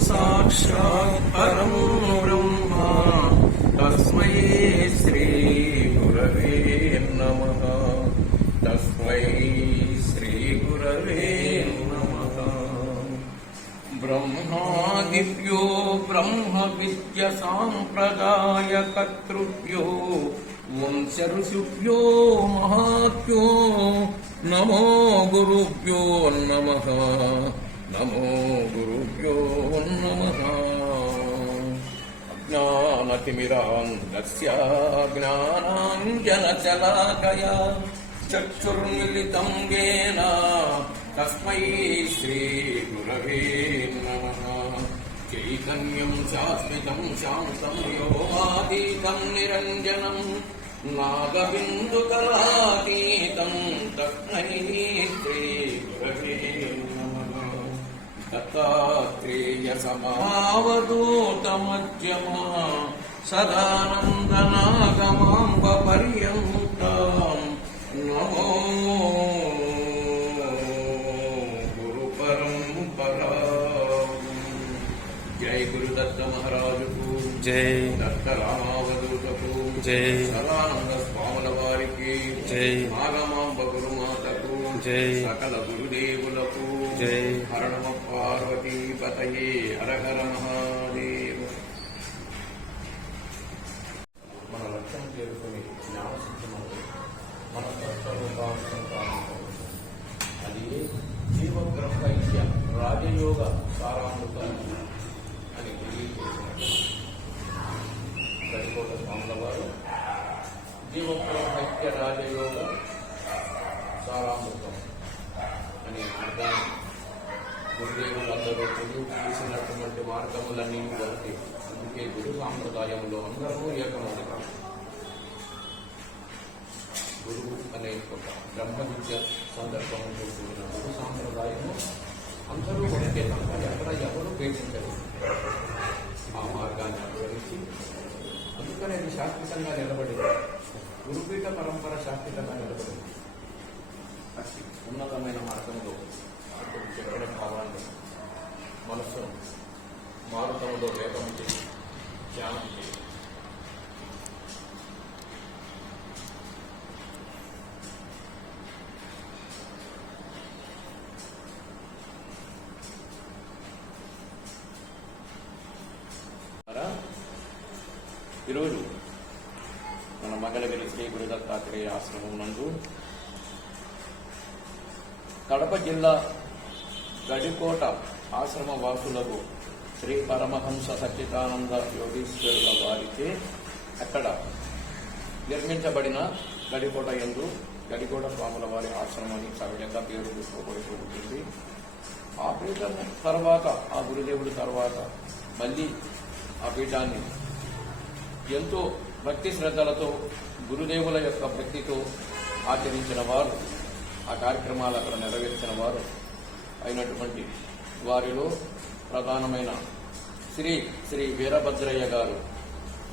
साक्षात् परं ब्रह्म तस्मै श्री गुरवे नमः। तस्मै श्री गुरवे नमः। ब्रह्मादिभ्यो ब्रह्म विद्या सांप्रदाय कर्तृभ्यो वंश ऋषिभ्यो महाभ्यो नमो गुरुभ्यो नमः। नमो गुरुभ्यो नमः। अज्ञानतिमिरान्धस्य ज्ञानाञ्जनशलाकया चक्षुर्मिलितं येन तस्मै श्रीगुरवे नमः। चैतन्यं शाश्वतं शान्तं योगातीतं निरञ्जनं नागबिन्दुकलातीतं तस्मै श्रीगुरवे नमः। दत्तात्रेय समावधूतमध्यमा सदानन्दनागमाम्ब पर्यन्तां नमो गुरुपरम्परा। जय गुरुदत्त महाराज को जय। दत्त रामावधूत को जय। सदानंद स्वामुల వారికి జై। నాగమాంబ గురుమాతకు జై। సకల గురుదేవులకు జై। హర నమ పార్వతీ పతయే హర హర మహాదేవ। మన లక్ష్యం చేరుకుని జ్ఞానసిద్ధమవుతుంది మన తత్వరూపాంశం కానుకో అది జీవబ్రహ్మైక్య రాజయోగ సారామృతం అని తెలియజేసినట్టు గడికోట స్వాముల వారు జీవబ్రహ్మైక్య రాజయోగ సారామృతం అనే మార్గాన్ని గురుదేవులందరూ చూసినటువంటి మార్గములన్నీ ఒకటి. అందుకే గురు సాంప్రదాయంలో అందరూ ఏకమవుతారు. గురువు అనే ఒక బ్రహ్మ విద్య సందర్భంతో కూడిన గురు సాంప్రదాయము అందరూ ఒకటే. కానీ అక్కడ ఎవరు భేదించరు ఆ మార్గాన్ని అనుసరించి. అందుకని అది శాశ్వతంగా నిలబడింది. గురుపీఠ పరంపర శాశ్వతంగా నిలబడింది. ఉన్నతమైన మార్గంలో చెప్పిన భావాన్ని మనస్సును మారుతంలో వేగం చేసి ధ్యానం చేసి ఈరోజు మన మంగళగిరి శ్రీ గురుదత్తాత్రేయ ఆశ్రమం నందు కడప జిల్లా గడికోట ఆశ్రమ వాసులకు శ్రీ పరమహంస సచ్చిదానంద యోగీశ్వరుల వారిచే అక్కడ నిర్మించబడిన గడికోట యందు గడికోట స్వాముల వారి ఆశ్రమాన్ని సహజంగా పేరు తీసుకోబడుతూ ఉంటుంది. ఆ పీఠం తర్వాత ఆ గురుదేవుడి తర్వాత మళ్ళీ ఆ పీఠాన్ని ఎంతో భక్తి శ్రద్ధలతో గురుదేవుల యొక్క భక్తితో ఆచరించిన వారు, ఆ కార్యక్రమాలు అక్కడ నెరవేర్చిన వారు అయినటువంటి వారిలో ప్రధానమైన శ్రీ శ్రీ వీరభద్రయ్య గారు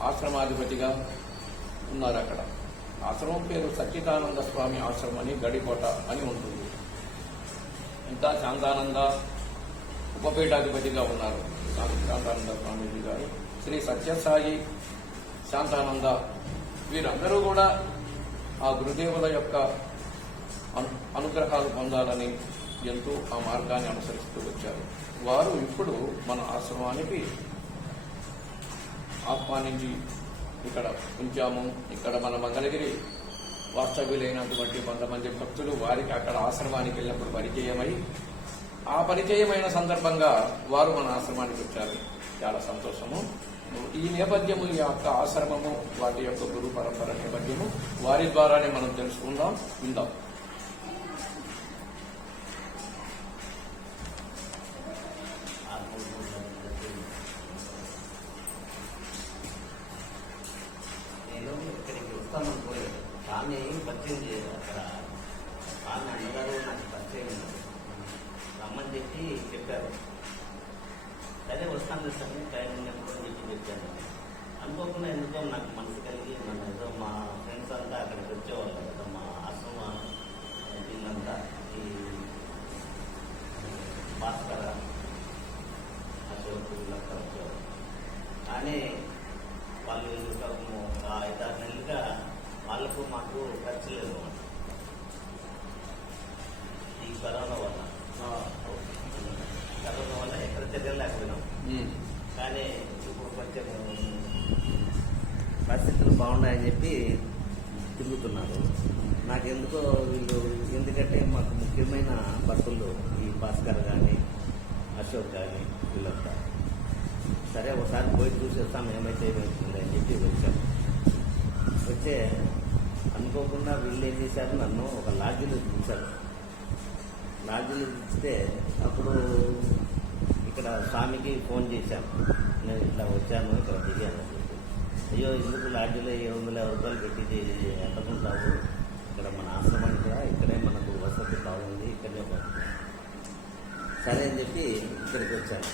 ఆశ్రమాధిపతిగా ఉన్నారు. అక్కడ ఆశ్రమం పేరు సచ్చిదానంద స్వామి ఆశ్రమం అని గడికోట అని ఉంటుంది. ఇంకా శాంతానంద ఉపపీఠాధిపతిగా ఉన్నారు శాంతానంద స్వామీజీ గారు. శ్రీ సత్యసాయి శాంతానంద వీరందరూ కూడా ఆ గురుదేవుల యొక్క అనుగ్రహాలు పొందాలని ఎంతో ఆ మార్గాన్ని అనుసరిస్తూ వచ్చారు. వారు ఇప్పుడు మన ఆశ్రమానికి ఆహ్వానించి ఇక్కడ ఉంచాము. ఇక్కడ మన మంగళగిరి వాస్తవ్యులైనటువంటి కొంతమంది భక్తులు వారికి అక్కడ ఆశ్రమానికి వెళ్ళినప్పుడు పరిచయమై ఆ పరిచయమైన సందర్భంగా వారు మన ఆశ్రమానికి వచ్చారు. చాలా సంతోషము. ఈ నేపథ్యము, ఈ యొక్క ఆశ్రమము, వాటి యొక్క గురు పరంపర నేపథ్యము వారి ద్వారానే మనం తెలుసుకుందాం, విందాం. నేను ఇక్కడికి వస్తామనుకోలేదు, కానీ పరిచయం చేయలేదు. అక్కడ స్వామి అన్నగారు నాకు పరిచయం రమ్మని చెప్పారు. అదే వస్తాను సార్ టైం ఉన్నప్పుడు చెప్పాను. అనుకోకుండా ఎందుకో నాకు మనసు కలిగి మన ఏదో మా ఫ్రెండ్స్ అంతా అక్కడికి వచ్చేవాళ్ళు కదా, మా ఆశ్రమ దీన్నంతా ఈ భాస్కర అశోక్ వాళ్ళకు మాకు ఖర్చు లేదు ఈ కరోనా వల్ల. కరోనా వల్ల ఎక్కడ తిరగలేకపోయినాం. కానీ ఇప్పుడు కొంచెం పరిస్థితులు బాగున్నాయని చెప్పి తిరుగుతున్నారు. నాకెందుకో వీళ్ళు, ఎందుకంటే మాకు ముఖ్యమైన భక్తులు ఈ భాస్కర్ కానీ అశోక్ కానీ వీళ్ళంతా. సరే ఒకసారి పోయి చూసేస్తాం ఏమైతే ఏమవుతుంది అని చెప్పి వచ్చాను. వచ్చే అనుకోకుండా వీళ్ళు ఏం చేశారు, నన్ను ఒక లాడ్జీలో దించారు. లాడ్జీలో దించితే అప్పుడు ఇక్కడ స్వామికి ఫోన్ చేశాను, నేను ఇట్లా వచ్చాను, ఇక్కడ దిగాను అని చెప్పి. అయ్యో ఎందుకు లాడ్జీలో 750 రూపాయలు పెట్టి ఎంతకుంటావు, ఇక్కడ మన ఆశ్రమం కూడా ఇక్కడే మనకు వసతి బాగుంది, ఇక్కడనే పడుతుంది. సరే అని చెప్పి ఇక్కడికి వచ్చాను.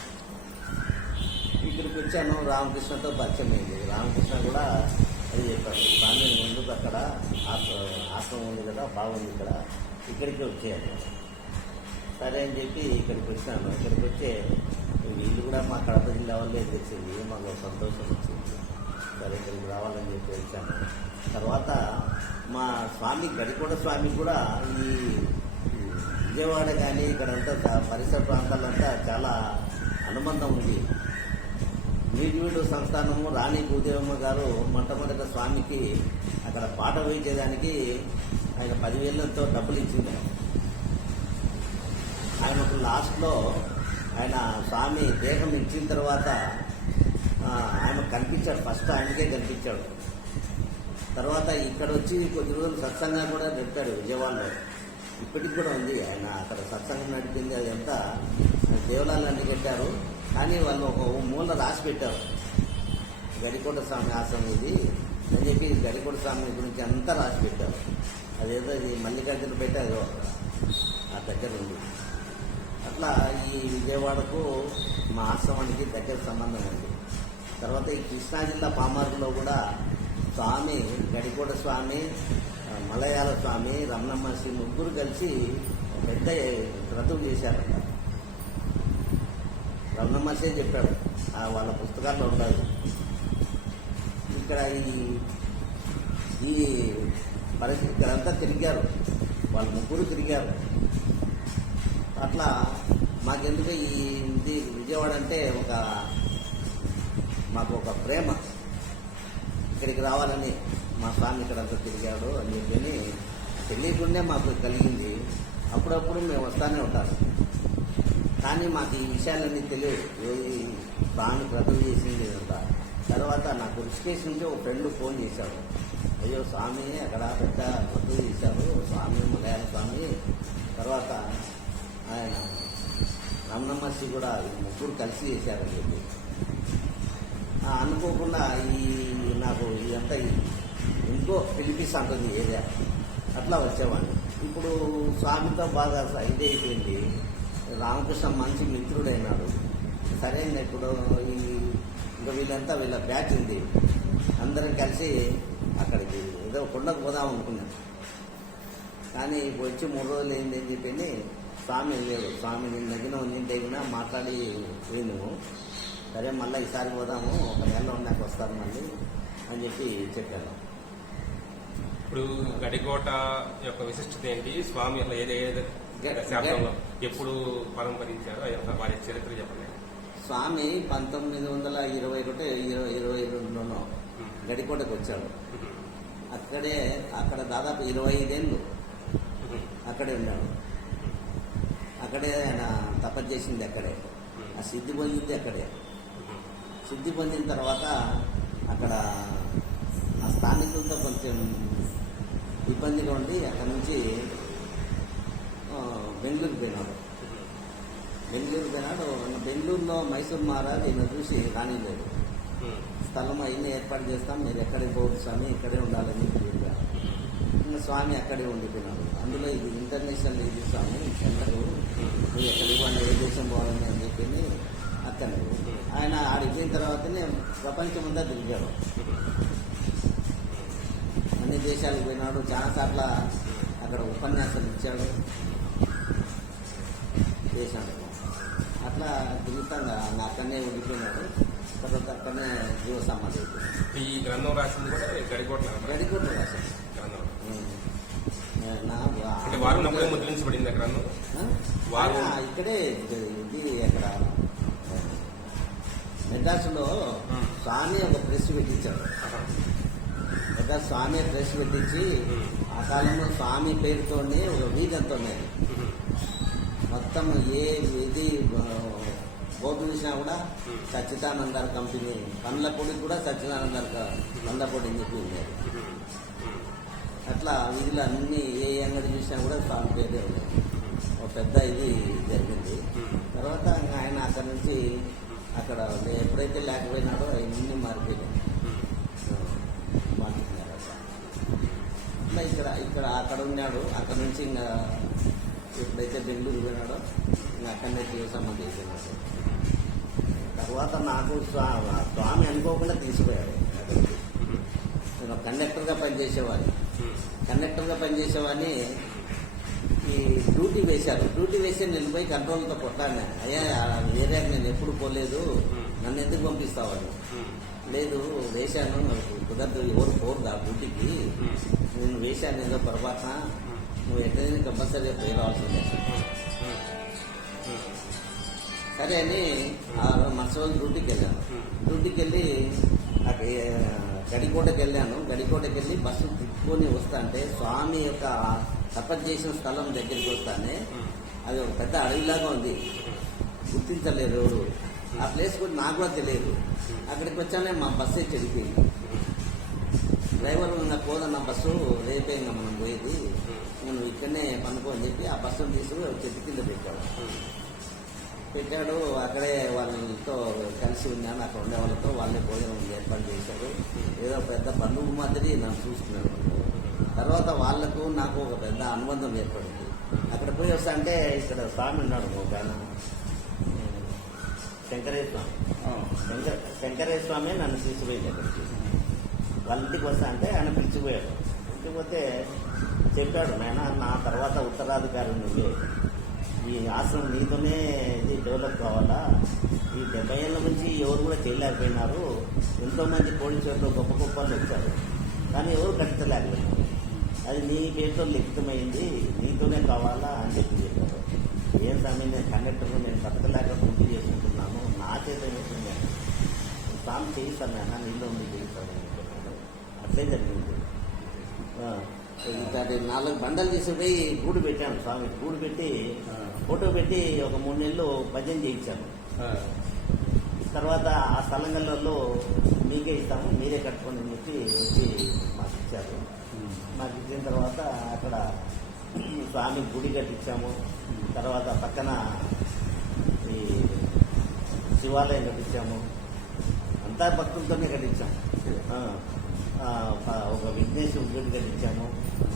రామకృష్ణతో పరిచయం అయింది. రామకృష్ణ కూడా అది చెప్పాడు, స్వామి ఎందుకు అక్కడ ఆశ్రమం ఉంది కదా, బాగుంది ఇక్కడ, ఇక్కడికి వచ్చేయాలి. సరే అని చెప్పి ఇక్కడికి వచ్చాను. ఇక్కడికి వచ్చే వీళ్ళు కూడా మా కడప జిల్లా వాళ్ళే తెలిసింది, మాకు సంతోషం వచ్చింది. సరే ఇక్కడికి రావాలని చెప్పి వచ్చాను. తర్వాత మా స్వామి గడికోట స్వామి కూడా ఈ విజయవాడ కానీ ఇక్కడంతా పరిసర ప్రాంతాలంతా చాలా అనుబంధం ఉంది. నీటివీడు సంస్థానము రాణి భూదేవమ్మ గారు మొట్టమొదట స్వామికి అక్కడ పాట వేయించేదానికి ఆయన 10,000తో డబ్బులు ఇచ్చింది. ఆయనకు లాస్ట్లో ఆయన స్వామి దేహం ఇచ్చిన తర్వాత ఆయన కనిపించాడు, ఫస్ట్ ఆయనకే కనిపించాడు. తర్వాత ఇక్కడ వచ్చి కొద్ది రోజులు సత్సంగా కూడా నడిపాడు విజయవాడలో. ఇప్పటికి కూడా ఉంది, ఆయన అక్కడ సత్సంగం నడిపింది. అదంతా దేవాలయాన్ని కట్టారు, కానీ వాళ్ళు ఒక మూల రాసి పెట్టారు, గడికోట స్వామి ఆశ్రమం ఇది అని చెప్పి గడికోట స్వామి గురించి అంతా రాసి పెట్టారు. అదేదో ఇది మల్లికార్జున పెట్టారు, ఆ దగ్గర ఉంది. అట్లా ఈ విజయవాడకు మా ఆశ్రమానికి దగ్గర సంబంధం ఉంది. తర్వాత ఈ కృష్ణా జిల్లా పామారులో కూడా స్వామి గడికోట స్వామి, మలయాళ స్వామి, రమణ మహర్షి ముగ్గురు కలిసి పెద్ద వ్రతం చేశారట. రమణ మహర్షి చెప్పాడు, వాళ్ళ పుస్తకాల్లో ఉండాలి. ఇక్కడ ఈ పరిస్థితి ఇక్కడంతా తిరిగారు, వాళ్ళు ముగ్గురు తిరిగారు. అట్లా మాకెందుకు ఇది విజయవాడ అంటే మాకు ఒక ప్రేమ, ఇక్కడికి రావాలని. మా స్వామి ఇక్కడంతా తిరిగాడు అని చెప్పి తెలియకుండే మాకు కలిగింది. అప్పుడప్పుడు మేము వస్తానే ఉంటాము, కానీ మాకు ఈ విషయాలన్నీ తెలియదు. స్వామి ప్రతిభ చేసింది ఇదంతా. తర్వాత నాకు ఋషికేశ్ నుంచి ఒక ఫ్రెండ్ ఫోన్ చేశాడు, అయ్యో స్వామి అక్కడ పెద్ద ప్రతిభ చేశారు, స్వామి మలయాళ స్వామి, తర్వాత ఆయన రమణ మహర్షి కూడా ముగ్గురు కలిసి చేశారని చెప్పి. అనుకోకుండా నాకు ఇదంతా ఇంకో పిలిపిస్తుంటుంది ఏరియా, అట్లా వచ్చేవాడిని. ఇప్పుడు స్వామితో బాగా ఇది అయిపోయింది. రామకృష్ణ మంచి మిత్రుడైనాడు. సరే ఇప్పుడు ఇంకా వీళ్ళంతా వీళ్ళ బ్యాచ్ ఉంది, అందరం కలిసి అక్కడికి ఏదో కొండకు పోదాం అనుకున్నాం. కానీ వచ్చి 3 రోజులు అయిందని చెప్పి స్వామి లేడు. స్వామి నేను తగిన మాట్లాడి పోయినాము. సరే మళ్ళీ ఈసారి పోదాము, 1 నెలలో ఉన్నాక వస్తారు మళ్ళీ అని చెప్పి చెప్పాను. ఇప్పుడు గడికోట యొక్క విశిష్టత ఏంటి, స్వామి అసలు ఏదో శాస్త్రంలో ఎప్పుడు పరంపరించారో వారి చరిత్ర చెప్పండి. స్వామి 1921-22లోనో గడికోటకు వచ్చాడు. అక్కడ దాదాపు 25 ఏళ్ళు అక్కడే ఉన్నాడు. అక్కడే ఆయన తపస్సు చేసింది అక్కడే, ఆ సిద్ధి పొందింది అక్కడే. సిద్ధి పొందిన తర్వాత అక్కడ ఆ స్థానికులతో కొంచెం ఇబ్బందిగా ఉండి అక్కడి నుంచి బెంగళూరుకి పోయినాడు. బెంగళూరులో మైసూర్ మహారాజు ఈయన చూసి రానిలేదు. స్థలం అయినా ఏర్పాటు చేస్తాం, మీరు ఎక్కడికి పోవచ్చు స్వామి, ఇక్కడే ఉండాలని చెప్పారు. ఇంకా స్వామి అక్కడే ఉండిపోయినాడు. అందులో ఇది ఇంటర్నేషనల్ ఇది స్వామి సెంటర్, మీరు ఎక్కడికి పోయినా ఏ దేశం పోవాలని అని చెప్పి అక్కడ ఆయన ఆడిపోయిన తర్వాతనే ప్రపంచమంతా తిరిగాడు. అన్ని దేశాలకు పోయినాడు, చాలాసార్లు అక్కడ ఉపన్యాసాలు ఇచ్చాడు దేశానికి. అట్లా తిరుగుతాగా అక్కడనే ఉండిపోయినాడు. తర్వాత అక్కడనే జీవ సమాధి అయిపోయింది. ఈ గ్రంథం రాసింది కూడా గడికోట రాశాడు. అన్నాడు. నా- అంటే వారు ఉన్నప్పుడే ముద్రించబడింది అక్కడ వారు- ఇక్కడే ఇది అక్కడ మెడ్రాసులో స్వామి ఒక ప్రెస్ పెట్టించాడు. మెడ్రాస్ స్వామి ప్రెస్ పెట్టించి ఆ కాలంలో స్వామి పేరుతోనే ఒక వీధి అంత ఉన్నది. మొత్తం ఏ ఇది బోర్డు చూసినా కూడా సచ్చిదానందర్ కంపెనీ, పండ్ల పొడికి కూడా సచ్చిదానందర్ పండ్ల పొడి అని చెప్పి ఉండేది. అట్లా వీధిలో అన్ని ఏ అంగడి చూసినా కూడా స్వామి పేరే ఉండేది. ఒక పెద్ద ఇది జరిగింది. తర్వాత ఆయన అక్కడ నుంచి అక్కడ ఎప్పుడైతే లేకపోయినాడో అవన్నీ మారిపోయినాయి. మాట్లాడుతున్నారు అట్లా ఇక్కడ అక్కడ ఉన్నాడు. అక్కడ నుంచి ఇంకా ఎప్పుడైతే బెంగళూరు పోయినాడో ఇంకా అక్కడనే సంబంధం చేసినాడు. తర్వాత నాకు స్వామి అనుకోకుండా తీసిపోయాడు. నేను కండక్టర్గా పనిచేసేవాడిని. ఈ డ్యూటీ వేశారు. డ్యూటీ వేసి నేను పోయి కంట్రోల్తో కొట్టాను. అయ్యా ఏరియాకి నేను ఎప్పుడు పోలేదు, నన్ను ఎందుకు పంపిస్తావాడు? లేదు వేశాను, కుదరదు, ఎవరు పోరు ఆ డ్యూటీకి, నేను వేశాను ఏదో పొరపాటున, నువ్వు ఎక్కడైనా కంపల్సరీగా పోయి రావాల్సిందే. సరే అని ఆ మరుసటి రోజు డ్యూటీకి వెళ్ళాను. డ్యూటీకి వెళ్ళి గడికోటకి వెళ్ళాను. గడికోటకి వెళ్ళి బస్సు తిప్పుకొని వస్తా అంటే స్వామి యొక్క తపస్సు చేసిన స్థలం దగ్గరికి వస్తానే అది ఒక పెద్ద అడవిలాగా ఉంది. గుర్తించలేదు ఎవరు. ఆ ప్లేస్ కూడా నాకు కూడా తెలియదు. అక్కడికి వచ్చానే మా బస్సే చెడిపోయింది. డ్రైవర్ ఇంకా పోదన్న బస్సు రేపే ఇంకా మనం పోయేది, నేను ఇక్కడనే పనుకో అని చెప్పి ఆ బస్సును తీసుకుని చెట్టు కింద పెట్టాడు. అక్కడే వాళ్ళతో కలిసి ఉన్నాను. అక్కడ ఉండే వాళ్ళతో వాళ్ళే భోజనం ఏర్పాటు చేశారు. ఏదో పెద్ద బంధువు మాదిరి నన్ను చూసుకున్నాడు. తర్వాత వాళ్లకు నాకు ఒక పెద్ద అనుబంధం ఏర్పడింది. అక్కడ పోయి వస్తా అంటే ఇక్కడ స్వామి ఉన్నాడు ఒక ఆయన, శంకరేశ్వర స్వామి. శంకరేశ్వర స్వామి నన్ను తీసుకుపోయింది అక్కడికి. వాళ్ళ ఇంటికి వస్తా అంటే ఆయన పిలిచిపోయాడు. పిలిచిపోతే చెప్పాడు, నాయన నా తర్వాత ఉత్తరాధికారి నువ్వే, ఈ ఆశ్రమం నీతోనే ఇది డెవలప్ కావాలా. ఈ 70 ఏళ్ళ నుంచి ఎవరు కూడా చేయలేకపోయినారు. ఎంతోమంది పోలీసులు గొప్ప గొప్పలు వచ్చారు, కానీ ఎవరు కట్టలేకపోయినారు. అది నీ పేరుతో లిఖితమైంది, నీతోనే కావాలా అని చెప్పారు. ఏం స్వామి, నేను కండక్టర్, నేను బతకలేక పూర్తి చేసుకుంటున్నాను, నా చేత ఏమవుతుంది, స్వామి చేయిస్తాను నాన్న, నీళ్ళు ఉంది చేయిస్తాను అని చెప్పాను. అట్లే జరిగింది. ఇక్కడ 4 బండలు తీసుకుపోయి గూడు పెట్టాను. స్వామి గూడు పెట్టి ఫోటో పెట్టి ఒక 3 నెలలు భజన చేయించాను. తర్వాత ఆ స్థలంగల్లో మీకే ఇస్తాము, మీరే కట్టుకొని చెప్పి వచ్చి మాకు ఇచ్చారు. మాకు ఇచ్చిన తర్వాత అక్కడ స్వామి గుడి కట్టించాము. తర్వాత పక్కన ఈ శివాలయం కట్టించాము. అంతా భక్తులతోనే కట్టించాము. ఒక విఘ్నేశ్వర గుడి కట్టించాము.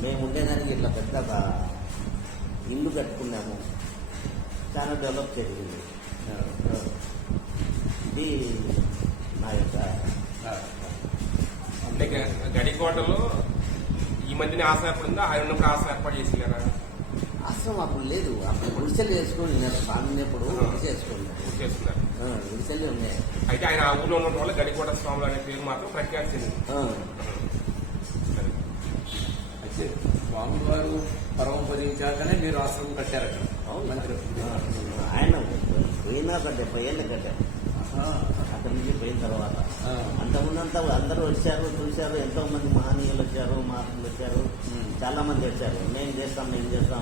మేము ఉండేదానికి ఇట్లా పెద్ద ఇల్లు కట్టుకున్నాము. చాలా డెవలప్ జరిగింది. ఇది నా యొక్క అంటే గడికోటలో ఈ మధ్యనే ఆశ ఏర్పడిందా, ఆయన ఉన్నప్పుడు ఆశ ఏర్పాటు చేసినారా? ఆశ్రమం అప్పుడు లేదు. అప్పుడు గుడిసెలు వేసుకొని ఉన్నారు. స్వామినప్పుడు గుడిసె చేస్తున్నారు. గుడిసెలే ఉన్నాయి. అయితే ఆయన ఆ ఊళ్ళో ఉన్న వాళ్ళు గడికోట స్వాములు అనే పేరు మాత్రం ప్రఖ్యాతి చెందింది. అయితే స్వామి వారు పరమపదించాకనే మీరు ఆశ్రమం కట్టారట. అవును, ఆయన పోయినా ఒక 70 ఏళ్ళు కట్టారు. అక్కడి నుంచి పోయిన తర్వాత అంతకుముందంతా అందరూ వచ్చారు, చూశారు. ఎంతో మంది మహనీయులు వచ్చారు, మహాత్ములు వచ్చారు, చాలా మంది వచ్చారు. మేము చేస్తాం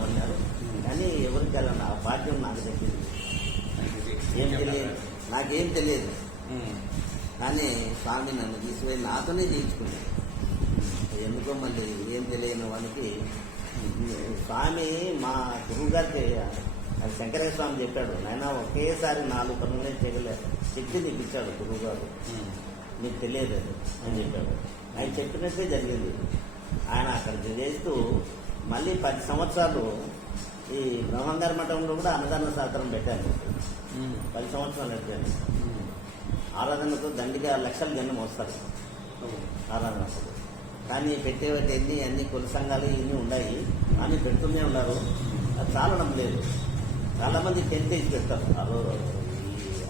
అన్నారు. కానీ ఎవరికి వెళ్ళండి, ఆ భాగ్యం నాకు దక్కింది. ఏం తెలియదు, నాకేం తెలియదు. కానీ స్వామి నన్ను తీసుకుపోయి నాతోనే చేయించుకున్నాను. ఎందుకో మళ్ళీ ఏం తెలియని వాళ్ళకి స్వామి మా గురువు గారికి అది శంకరేశ్వర స్వామి చెప్పాడు, నాయన ఒకేసారి 4 పనులే చేయలేదు, చెప్పి నీకు ఇచ్చాడు గురువు గారు, నీకు తెలియదు అని చెప్పాడు. ఆయన చెప్పినట్టే జరిగింది. ఆయన అక్కడ చేస్తూ మళ్ళీ 10 సంవత్సరాలు ఈ బ్రహ్మంగారి మఠంలో కూడా అన్నదాన సహకారం పెట్టాను. 10 సంవత్సరాలు పెట్టాను. ఆరాధనకు దండిగా లక్షల జనం వస్తారు ఆరాధనకు. కానీ పెట్టేవాటి అన్ని కుల సంఘాలు ఇవన్నీ ఉన్నాయి, అని పెడుతూనే ఉన్నారు. అది చాలడం లేదు. చాలా మంది 10 days పెడతారు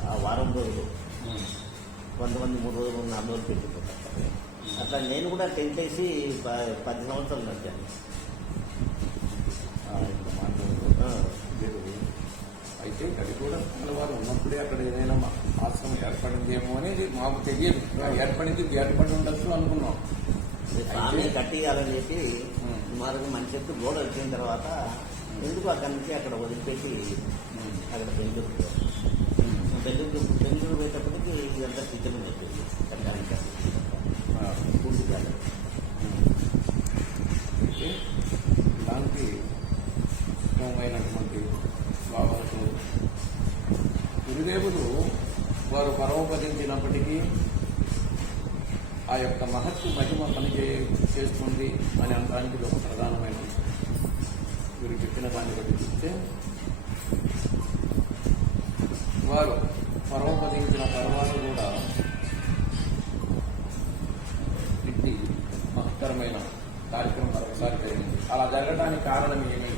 ఆ వారం రోజులు. కొంతమంది 3 రోజులు 4 రోజులు పెట్టిపోతారు. అట్లా నేను కూడా టెంట్ వేసి 10 సంవత్సరాలు నడిచాను. ఇంకా లేదు. అయితే అది కూడా వారు ఉన్నప్పుడే అక్కడ ఏదైనా ఆశ్రమం ఏర్పడిందేమో అనేది మాకు తెలియదు. ఏర్పడి ఉండొచ్చు అనుకున్నాం. స్వామి కట్టియాలని చెప్పి సుమారుగా మంచి చెప్పి గోడ వచ్చిన తర్వాత ఎందుకు అక్కడి నుంచి అక్కడ వదిలిపెట్టి అక్కడ బెంగళూరు పోయేటప్పటికి ఇదంతా సిద్ధమని చెప్పింది కట్టడానికి పూర్తి కాదు. ఇలాంటి ఉత్తమమైనటువంటి భావంతో గురుదేవులు వారు పరమపదించినప్పటికీ ఆ యొక్క మహత్తు మహిమ చేస్తుంది అని అనడానికి ఇది ఒక ప్రధానమైన వీరు చెప్పిన దాన్ని బట్టి చూస్తే వారు పరమపదించిన తర్వాత కూడా ఇది మహత్తరమైన కార్యక్రమం మరొకసారి జరిగింది. అలా జరగడానికి కారణం ఏమి?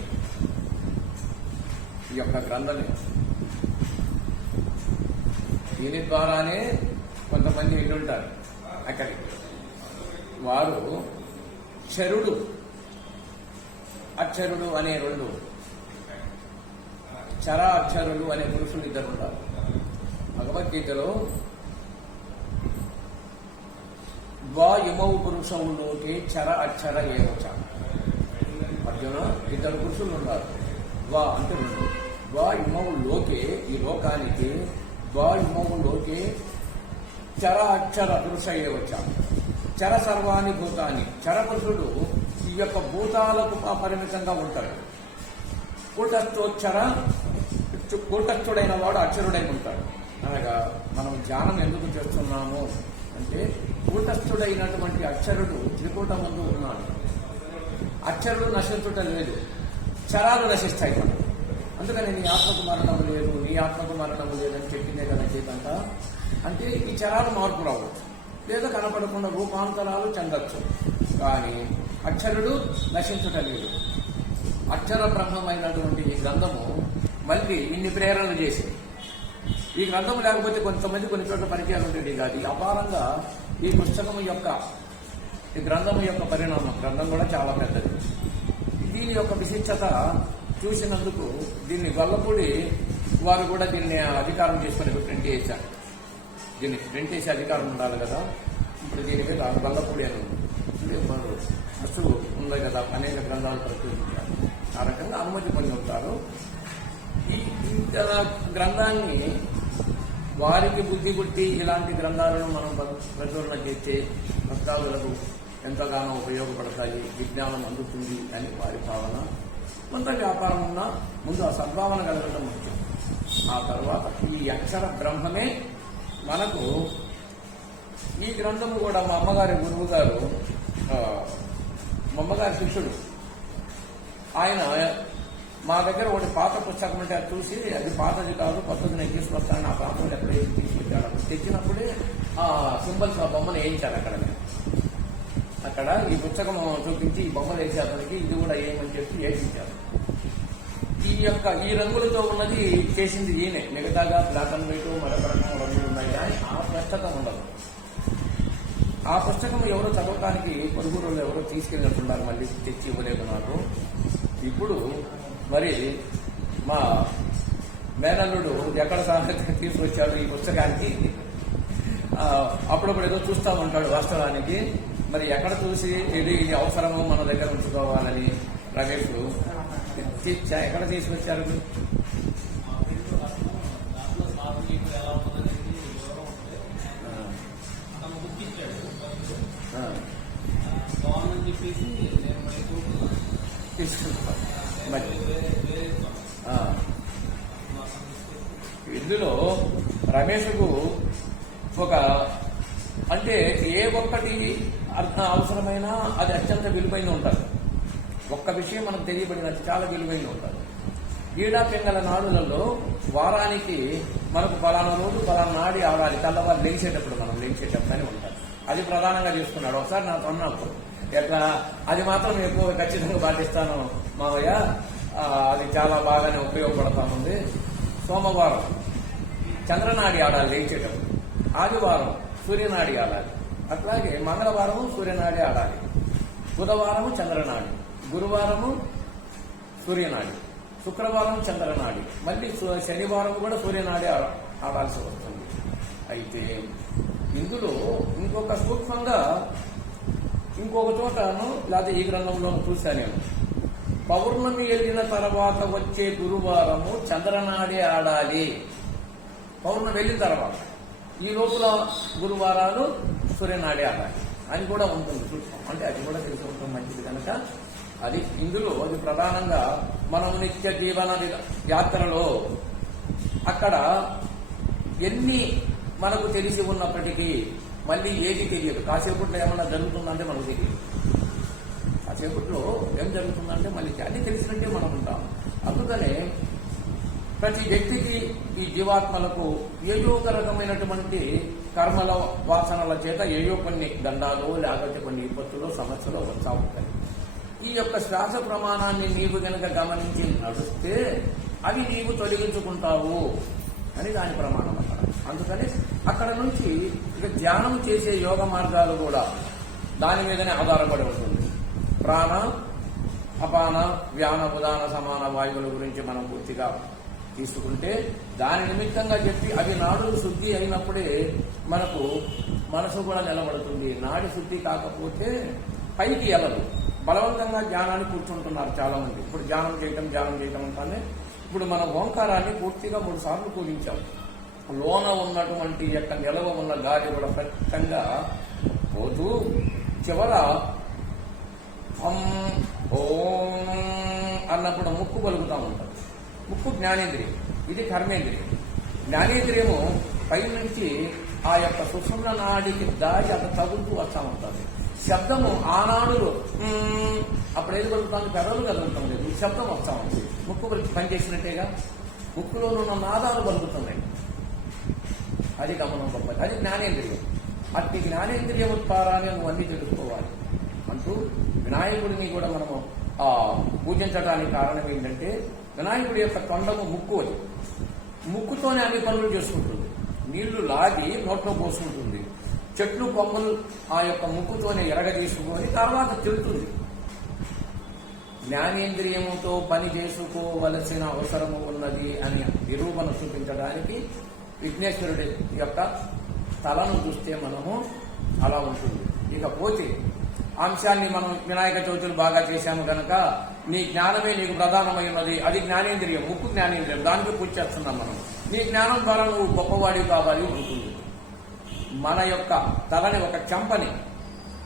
ఈ యొక్క గ్రంథమే. దీని ద్వారానే కొంతమంది వెళ్ళుంటారు అక్కడికి. వారు చరుడు అక్షరుడు అనే 2 చర అక్షరులు అనే పురుషులు 2 ఉంటారు. భగవద్గీతలో వా ఇమౌ పురుషములోకి చర అక్షర ఏవచ. అర్జున 2 పురుషులు ఉన్నారు. వా అంటే 2. వా ఇమౌ లోకే ఈ లోకానికి వా ఇమౌ లోకే చర అక్షర పురుష ఏవచ. చర సర్వాణి భూతాన్ని. చర పురుషుడు ఈ యొక్క భూతాలకు పరిమితంగా ఉంటాడు. కూటస్థుడైన వాడు అక్షరుడై ఉంటాడు. అనగా మనం ధ్యానం ఎందుకు చేస్తున్నాము అంటే కూటస్థుడైనటువంటి అక్షరుడు త్రికూట ముందు ఉన్నాడు. అక్షరుడు నశించుట లేదు, చరాలు నశిస్తాయి మనం. అందుకని నీ ఆత్మకు మరణము లేదు, నీ ఆత్మకు మరణము లేదని చెప్పిందే కదా చేతంట. అంటే ఈ చరాలు మార్పు రావచ్చు, లేదా కనపడకుండా రూపాంతరాలు చెందొచ్చు, కానీ అక్షరుడు నశించుట లేదు. అక్షర బ్రహ్మమైనటువంటి ఈ గ్రంథము మళ్ళీ ఇన్ని ప్రేరణలు చేసింది. ఈ గ్రంథం లేకపోతే కొంతమంది కొన్ని చోట్ల పరిచయాలు ఉండేది కాదు. అపారంగా ఈ పుస్తకం యొక్క ఈ గ్రంథం యొక్క పరిణామం. గ్రంథం కూడా చాలా పెద్దది. దీని యొక్క విశిష్టత చూసినందుకు దీన్ని గొల్లపూడి వారు కూడా దీన్ని అధికారం చేసుకుని ప్రింట్ చేశారు. దీన్ని ప్రింట్ చేసే అధికారం ఉండాలి కదా. ఇప్పుడు దీని మీద గొల్లపూడి అని వస్తువు ఉంది కదా, అనేక గ్రంథాలు ప్రచురించారు. ఆ రకంగా అనుమతి పొంది ఉంటారు. ఈ గ్రంథాన్ని వారికి బుద్ధి పుట్టి ఇలాంటి గ్రంథాలను మనం ప్రచురణ చేస్తే భక్తాదులకు ఎంతగానో ఉపయోగపడతాయి, విజ్ఞానం అందుతుంది అని వారి భావన. కొంత వ్యాపారం ఉన్నా ముందు ఆ సద్భావన కలగడం ముఖ్యం. ఆ తర్వాత ఈ అక్షర బ్రహ్మమే మనకు. ఈ గ్రంథము కూడా మా అమ్మగారి గురువు గారు, మా అమ్మగారి శిష్యుడు, ఆయన మా దగ్గర ఒకటి పాత పుస్తకం అంటే అది చూసి అది పాతది కాదు కొత్తది నేను తీసుకొస్తాను, ఆ ప్రాంతంలో ఎక్కడ తీసుకొచ్చాడు. అప్పుడు తెచ్చినప్పుడే ఆ సింబల్స్ ఆ బొమ్మను వేయించారు. అక్కడ ఈ పుస్తకం చూపించి ఈ బొమ్మలు వేసే అతనికి ఇది కూడా ఏమని చెప్పి వేయించారు. ఈ రంగులతో ఉన్నది చేసింది ఈయనే. మిగతాగా బ్లాక్ అండ్ వైట్ మరొక రకం రంగులు ఉన్నాయి, కానీ ఆ పుస్తకం ఉండదు. ఆ పుస్తకం ఎవరో చదవడానికి పొరుగురు ఎవరో తీసుకెళ్ళినట్టున్నారు, మళ్ళీ తెచ్చి ఇవ్వలేదు నాకు. ఇప్పుడు మరి మా మేనల్లుడు ఎక్కడ సామెత తీసుకొచ్చాడు ఈ పుస్తకానికి. అప్పుడప్పుడు ఏదో చూస్తూ ఉంటాడు వాస్తవానికి. మరి ఎక్కడ చూసి ఇది అవసరమో మన దగ్గర ఉంచుకోవాలని రమేష్ ఎక్కడ తీసుకొచ్చారు? ఇందులో రమేష్కు ఒక అంటే ఏ ఒక్కటి అవసరమైనా అది అత్యంత విలువైన ఉంటుంది. ఒక్క విషయం మనకు తెలియబడినది చాలా విలువైన ఉంటుంది. ఈడా పింగళ నాడులలో వారానికి మనకు పలానా రోజు పలానా నాడి ఆడాలి, తెల్లవారు లేచేటప్పుడు మనం లేచేటప్పుడు అని ఉంటుంది. అది ప్రధానంగా తీసుకున్నాడు. ఒకసారి నాతో అన్నప్పుడు ఎట్లా అది మాత్రం ఎక్కువ ఖచ్చితంగా పాటిస్తాను మావయ్య, అది చాలా బాగానే ఉపయోగపడతా ఉంది. సోమవారం చంద్రనాడి ఆడాలి లేచేటప్పుడు, ఆదివారం సూర్యనాడి ఆడాలి, అట్లాగే మంగళవారము సూర్యనాడి ఆడాలి, బుధవారము చంద్రనాడి, గురువారము సూర్యనాడి, శుక్రవారం చంద్రనాడి, మళ్ళీ శనివారం కూడా సూర్యనాడి ఆడాల్సి వస్తుంది. అయితే ఇందులో ఇంకొక సూక్ష్మంగా ఇంకొక చోటను లేదా ఈ గ్రంథంలో చూశాను నేను. పౌర్ణమి వెళ్ళిన తర్వాత వచ్చే గురువారము చంద్రనాడి ఆడాలి. పౌర్ణమి వెళ్ళిన తర్వాత ఈ లోపల గురువారాలు సూర్యనాడి ఆడాలి అని కూడా ఉంటుంది సూక్ష్మం. అంటే అది కూడా తెలుసుకోవడం మంచిది కనుక అది ఇందులో అది ప్రధానంగా మనం నిత్య జీవన యాత్రలో అక్కడ ఎన్ని మనకు తెలిసి ఉన్నప్పటికీ మళ్ళీ ఏది తెలియదు. కాసేపట్లో ఏమన్నా జరుగుతుందంటే మనకు తెలియదు. కాసేపట్లో ఏం జరుగుతుందంటే మళ్ళీ అన్ని తెలిసినట్టే మనం ఉంటాం. అందుకనే ప్రతి వ్యక్తికి ఈ జీవాత్మలకు ఏదో ఒక రకమైనటువంటి కర్మల వాసనల చేత ఏయో కొన్ని గండాలు లేకపోతే కొన్ని విపత్తులు సమస్యలు వస్తూ ఉంటాయి. ఈ యొక్క శ్వాస ప్రమాణాన్ని నీవు గనక గమనించి నడుస్తే అవి నీవు తొలగించుకుంటావు అని దాని ప్రమాణం అక్కడ. అందుకని అక్కడ నుంచి ఇక ధ్యానం చేసే యోగ మార్గాలు కూడా దాని మీదనే ఆధారపడి ఉంటుంది. ప్రాణ, అపాన, వ్యాన, ఉదాన, సమాన వాయువుల గురించి మనం పూర్తిగా తీసుకుంటే దాని నిమిత్తంగా చెప్పి అవి నాడులు శుద్ధి అయినప్పుడే మనకు మనసు కూడా నిలబడుతుంది. నాడి శుద్ధి కాకపోతే పైకి ఎలదు. బలవంతంగా ధ్యానాన్ని కూర్చుంటున్నారు చాలా మంది. ఇప్పుడు ధ్యానం చేయటం అంటానే ఇప్పుడు మన ఓంకారాన్ని పూర్తిగా 3 సార్లు కూడించాం. లోన ఉన్నటువంటి యొక్క నిలవ ఉన్న గాలి కూడా ప్రత్యేకంగా పోతూ చివర ఓం అన్నప్పుడు ముక్కు పలుకుతా ఉంటాం. ముక్కు జ్ఞానేంద్రియం, ఇది కర్మేంద్రియం. జ్ఞానేంద్రియము పై నుంచి ఆ యొక్క సుషుమ్న నాడికి దారి అక్కడ తగులుతూ వస్తూ ఉంటుంది. శబ్దము ఆనాడులో అప్పుడేది కలుగుతాను పెరలు కదులుతాం లేదు, శబ్దం వస్తూ ఉంది. ముక్కు పనిచేసినట్టేగా ముక్కులో ఉన్న నాదాలు పలుకుతున్నాయి. అది గమనం గొప్పది, అది జ్ఞానేంద్రియం. అట్టి జ్ఞానేంద్రియం ద్వారానే నువ్వు అన్ని తెలుసుకోవాలి అంటూ వినాయకుడిని కూడా మనము పూజించడానికి కారణం ఏంటంటే వినాయకుడి యొక్క తొండము ముక్కు, అది ముక్కుతోనే అన్ని పనులు చేసుకుంటుంది. నీళ్లు లాగి నోట్లో పోసుకుంటుంది. చెట్లు కొమ్మలు ఆ యొక్క ముక్కుతోనే ఎరగదీసుకొని తర్వాత తిరుగుతుంది. జ్ఞానేంద్రియముతో పని చేసుకోవలసిన అవసరము ఉన్నది అని నిరూపణ చూపించడానికి విఘ్నేశ్వరుడి యొక్క తలను చూస్తే మనము అలా ఉంటుంది. ఇకపోతే అంశాన్ని మనం వినాయక చవితులు బాగా చేశాము కనుక నీ జ్ఞానమే నీకు ప్రధానమై ఉన్నది. అది జ్ఞానేంద్రియం, ముక్కు జ్ఞానేంద్రియం. దానికి పూజ చేస్తున్నాం మనం. నీ జ్ఞానం ద్వారా నువ్వు గొప్పవాడివి కావాలి ఉంటుంది. మన యొక్క తలని ఒక చెంపని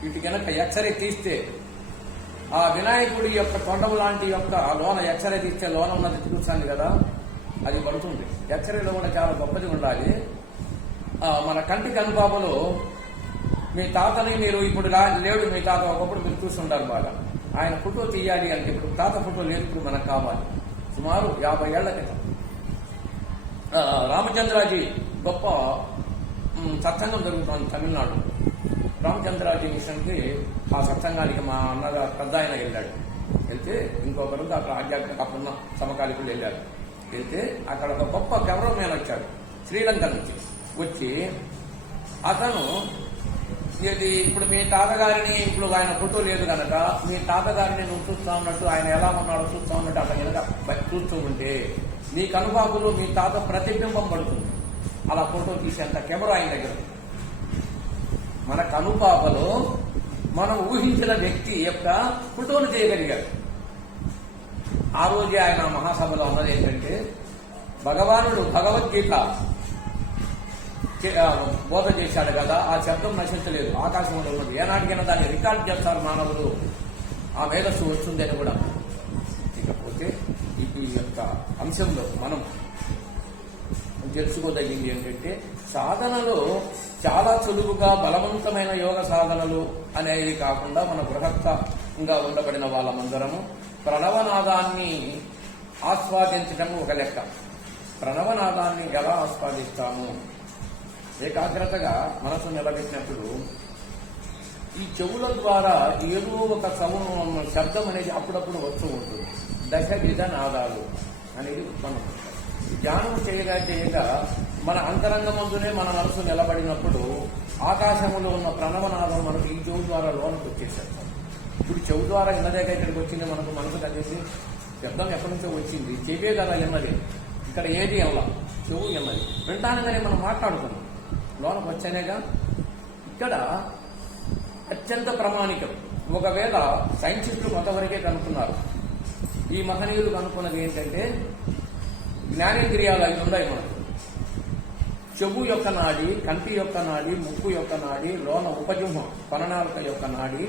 ఇటు కనుక ఎక్సరే తీస్తే ఆ వినాయకుడి యొక్క తొండము లాంటి యొక్క లోన ఎక్సరే తీస్తే లోన ఉన్నది చూస్తాను కదా, అది పడుతుంది. ఎక్సరేలో కూడా చాలా గొప్పది ఉండాలి. మన కంటి కనుపాపలో మీ తాతని మీరు ఇప్పుడు లేడు, మీ తాత ఒకప్పుడు మీరు చూస్తుంటారు బాగా. ఆయన ఫోటో తీయాలి అంటే ఇప్పుడు తాత ఫోటో లేదు, ఇప్పుడు మనకు కావాలి. సుమారు 50 ఏళ్ల క్రితం రామచంద్రాజీ గొప్ప సత్సంగం జరుగుతుంది తమిళనాడు. రామచంద్రాజీ మిషన్కి ఆ సత్సంగానికి మా అన్నగారు పెద్ద ఆయన వెళ్ళాడు. వెళ్తే ఇంకొకరు అక్కడ ఆధ్యాత్మిక అప్పుడున్న సమకాలికులు వెళ్ళారు. వెళ్తే అక్కడ ఒక గొప్ప కెమెరామ్యాన్ వచ్చాడు శ్రీలంక నుంచి. వచ్చి అతను ఇది ఇప్పుడు మీ తాతగారిని, ఇప్పుడు ఆయన ఫోటో లేదు కనుక మీ తాతగారిని నువ్వు చూస్తా ఉన్నట్టు, ఆయన ఎలా ఉన్నాడో చూస్తా ఉన్నట్టు అతను కనుక చూస్తూ ఉంటే మీ కనుపాపులో మీ తాత ప్రతిబింబం పడుతుంది. అలా ఫోటో తీసేంత కెమెరా ఆయన దగ్గర. మన కనుపాపలో మనం ఊహించిన వ్యక్తి యొక్క ఫోటోలు చేయగలిగారు. ఆ రోజే ఆయన మహాసభలో అన్నది ఏంటంటే భగవానుడు భగవద్గీత బోధ చేశాడు కదా, ఆ శబ్దం నశించలేదు, ఆకాశంలో ఉన్నది. ఏనాటికైనా దాన్ని రికార్డ్ చేస్తారు మానవులు, ఆ మేధస్సు వస్తుందని కూడా. ఇకపోతే ఈ యొక్క అంశంలో మనం తెలుసుకోదగింది ఏంటంటే సాధనలో చాలా సులువుగా బలవంతమైన యోగ సాధనలు అనేది కాకుండా మన బృహత్తంగా ఉండబడిన వాళ్ళమందరము ప్రణవనాదాన్ని ఆస్వాదించడం ఒక లెక్క. ప్రణవనాదాన్ని ఎలా ఆస్వాదిస్తాము? ఏకాగ్రతగా మనసు నిలబెట్టినప్పుడు ఈ చెవుల ద్వారా ఏదో ఒక శబ్దం అనేది అప్పుడప్పుడు వస్తూ ఉంటుంది. దశ విధ నాదాలు అనేది ఉత్పన్నం. ధ్యానం చేయగా మన అంతరంగమందునే మన మనసు నిలబడినప్పుడు ఆకాశంలో ఉన్న ప్రణవనాదం మనకు ఈ చెవు ద్వారా లోనకు వచ్చేసేస్తాం. ఇప్పుడు చెవు ద్వారా ఇన్నదేగా ఇక్కడికి వచ్చింది, మనకు మనసు కలిసి శబ్దం ఎక్కడి నుంచో వచ్చింది, చెవే కదా ఎన్నది, ఇక్కడ ఏది ఎల్ల చెవు ఎన్నది వింటానగానే మనం మాట్లాడుతున్నాం, లోనకు వచ్చానేగా. ఇక్కడ అత్యంత ప్రామాణికం. ఒకవేళ సైంటిస్టులు కొంతవరకే కనుక్కున్నారు. ఈ మహనీయులు కనుక్కున్నది ఏంటంటే జ్ఞానేంద్రియాలు 5 ఉన్నాయి మనకు. చెవు యొక్క నాడి, కంటి యొక్క నాడి, ముక్కు యొక్క నాడి, లోన ఉపజుహం పననాలుక యొక్క నాడి,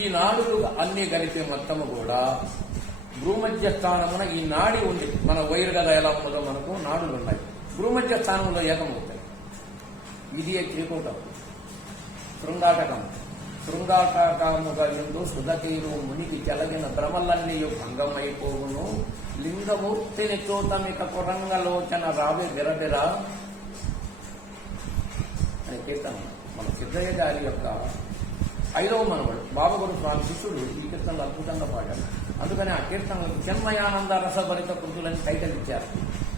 ఈ నాడులు అన్ని కలిపి మొత్తము కూడా భూమధ్య స్థానమున ఈ నాడి ఉంది. మన వైరు కదా ఎలా ఉన్నదో మనకు నాడులు ఉన్నాయి, భూమధ్య స్థానంలో ఏకమవుతాయి. ఇది త్రికూటం. శృంగాటకం. శృంగాటకముగా ఎందు సుధతీరు మునికి చెలగిన భ్రమలన్నీయు భంగమైపోవును. లింగమూర్తిని చూతమిక కురంగలోచన రావి విరబిరా అనే కీర్తన మన సిద్ధయ్య గారి యొక్క 5వ మనవడు బాబగురు స్వామి శిష్యుడు ఈ కీర్తనలు అద్భుతంగా పాడారు. అందుకని ఆ కీర్తనలకు చిన్మయానంద రసభరిత కృతులని టైటిల్ ఇచ్చారు.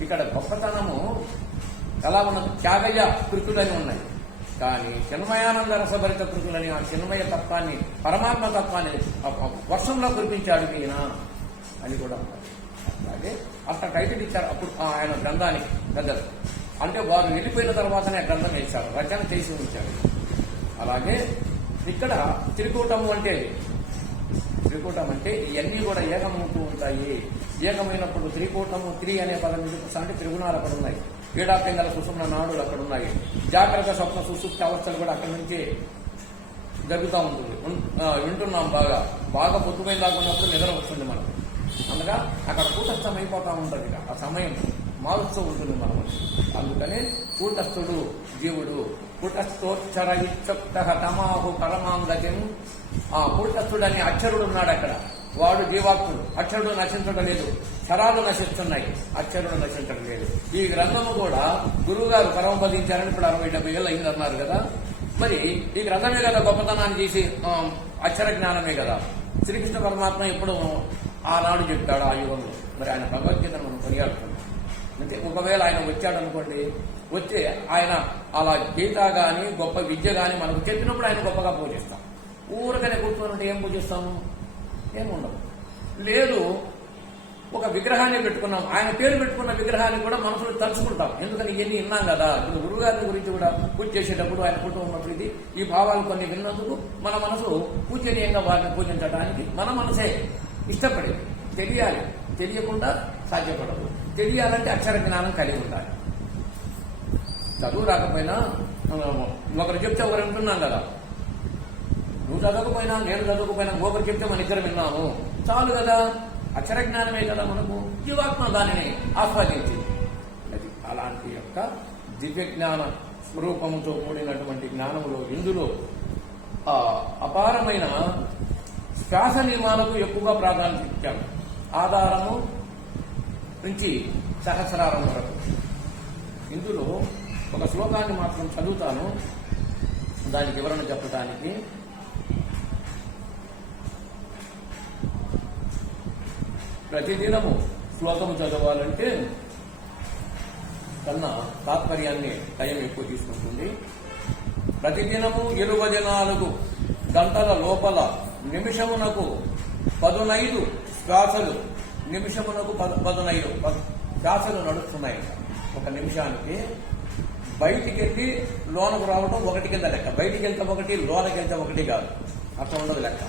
ఇక్కడ గొప్పతనము ఎలా ఉన్నది, త్యాగయ్య కృతులని ఉన్నాయి, కానీ చిన్మయానంద రసభరిత కృతులని ఆ చిన్మయ తత్వాన్ని, పరమాత్మ తత్వాన్ని వర్షంలో కురిపించాడు ఈయన అని కూడా ఉన్నారు. అలాగే అట్లా టైటిల్ ఇచ్చారు అప్పుడు ఆయన గ్రంథానికి పెద్దలు. అంటే వారు వెళ్ళిపోయిన తర్వాతనే గ్రంథం వేశారు, రచన చేసి ఉంచారు. అలాగే ఇక్కడ త్రికూటము అంటే ఇవన్నీ కూడా ఏకమవుతూ ఉంటాయి. ఏకమైనప్పుడు త్రికూటము, అనే పదం అంటే త్రిగుణాలు అక్కడ ఉన్నాయి. పీడాపింగల సుషుమ్న నాడులు అక్కడ ఉన్నాయి. జాగ్రత్త స్వప్న సుషుప్తి అవస్థలు కూడా అక్కడి నుంచే జరుగుతూ ఉంటుంది. వింటున్నాం, బాగా పొద్దుపోయిన దాకా ఉన్నప్పుడు నిద్ర వస్తుంది మనకు. అనగా అక్కడ కూటస్థం అయిపోతూ ఉంటుంది. ఆ సమయం మారుస్తూ ఉంటుంది మనం. అందుకనే కూటస్థుడు జీవుడు. కూటస్థోచ్చర ఇచ్చక్త తమాహు పరమాంగజం. ఆ కూటస్థుడు అనే అక్షరుడు ఉన్నాడు అక్కడ, వాడు జీవాత్ముడు. అక్షరుడు నశించడం లేదు, క్షరాలు నశిస్తున్నాయి, అక్షరుడు నశించడం లేదు. ఈ గ్రంథము కూడా గురువు గారు పరమపదించారని ఇప్పుడు 60-70 ఏళ్ళు అయింది అన్నారు కదా. మరి ఈ గ్రంథమే కదా గొప్పతనాన్ని చేసి అక్షర జ్ఞానమే కదా. శ్రీకృష్ణ పరమాత్మ ఎప్పుడు ఆనాడు చెప్తాడు ఆ యుగంలో. మరి ఆయన భగవద్గీతను మనం కొనియాడుతున్నాం. అంటే ఒకవేళ ఆయన వచ్చాడు అనుకోండి, వచ్చి ఆయన అలా గీత గాని గొప్ప విద్య గాని మనకు చెప్పినప్పుడు ఆయన గొప్పగా పూజిస్తాం. ఊరికనే కూర్చోనంటే ఏం పూజిస్తాము? ఏముండదు. లేదు, ఒక విగ్రహాన్ని పెట్టుకున్నాం, ఆయన పేరు పెట్టుకున్న విగ్రహాన్ని కూడా మనసులో తలుచుకుంటాం. ఎందుకని ఇవన్నీ విన్నాం కదా. ఇప్పుడు గురువుగారి గురించి కూడా పూజ చేసేటప్పుడు ఆయన ఫోటో ఉన్నప్పుడు ఇది ఈ భావాలు కొన్ని విన్నందుకు మన మనసు పూజనీయంగా వారిని పూజించడానికి మన మనసే ఇష్టపడేది. తెలియాలి, తెలియకుండా సాధ్యపడదు. తెలియాలంటే అక్షర జ్ఞానం కలిగి ఉండాలి. చదువు రాకపోయినా ఒకరు చెప్తే ఒకరు వింటున్నాం కదా. నువ్వు చదవకపోయినా నేను చదవకపోయినా ఒకరు చెప్తే మన ఇద్దరు విన్నాము చాలు కదా. అక్షర జ్ఞానమే కదా మనకు. జీవాత్మ దానిని ఆస్వాదించింది. అది అలాంటి యొక్క దివ్య జ్ఞాన స్వరూపంతో కూడినటువంటి జ్ఞానంలో ఇందులో అపారమైన శ్వాస నియమాలకు ఎక్కువగా ప్రాధాన్యత ఇచ్చాము. ఆధారము నుంచి సహస్రారం వరకు. ఇందులో ఒక శ్లోకాన్ని మాత్రం చదువుతాను, దానికి వివరణ చెప్పడానికి. ప్రతిదినము శ్లోకము చదవాలంటే కన్నా తాత్పర్యాన్ని టైం ఎక్కువ తీసుకుంటుంది. ప్రతిదినము 24 గంటల లోపల నిమిషమునకు 15 శ్వాసలు, నిమిషమునకు 15 శ్వాసలు నడుస్తున్నాయి. ఒక నిమిషానికి బయటికి వెళ్ళి లోనకు రావడం 1 కింద లెక్క. బయటికి వెళ్తే 1, లోనకి వెళ్తే 1 కాదు. అట్లా ఉండదు లెక్క.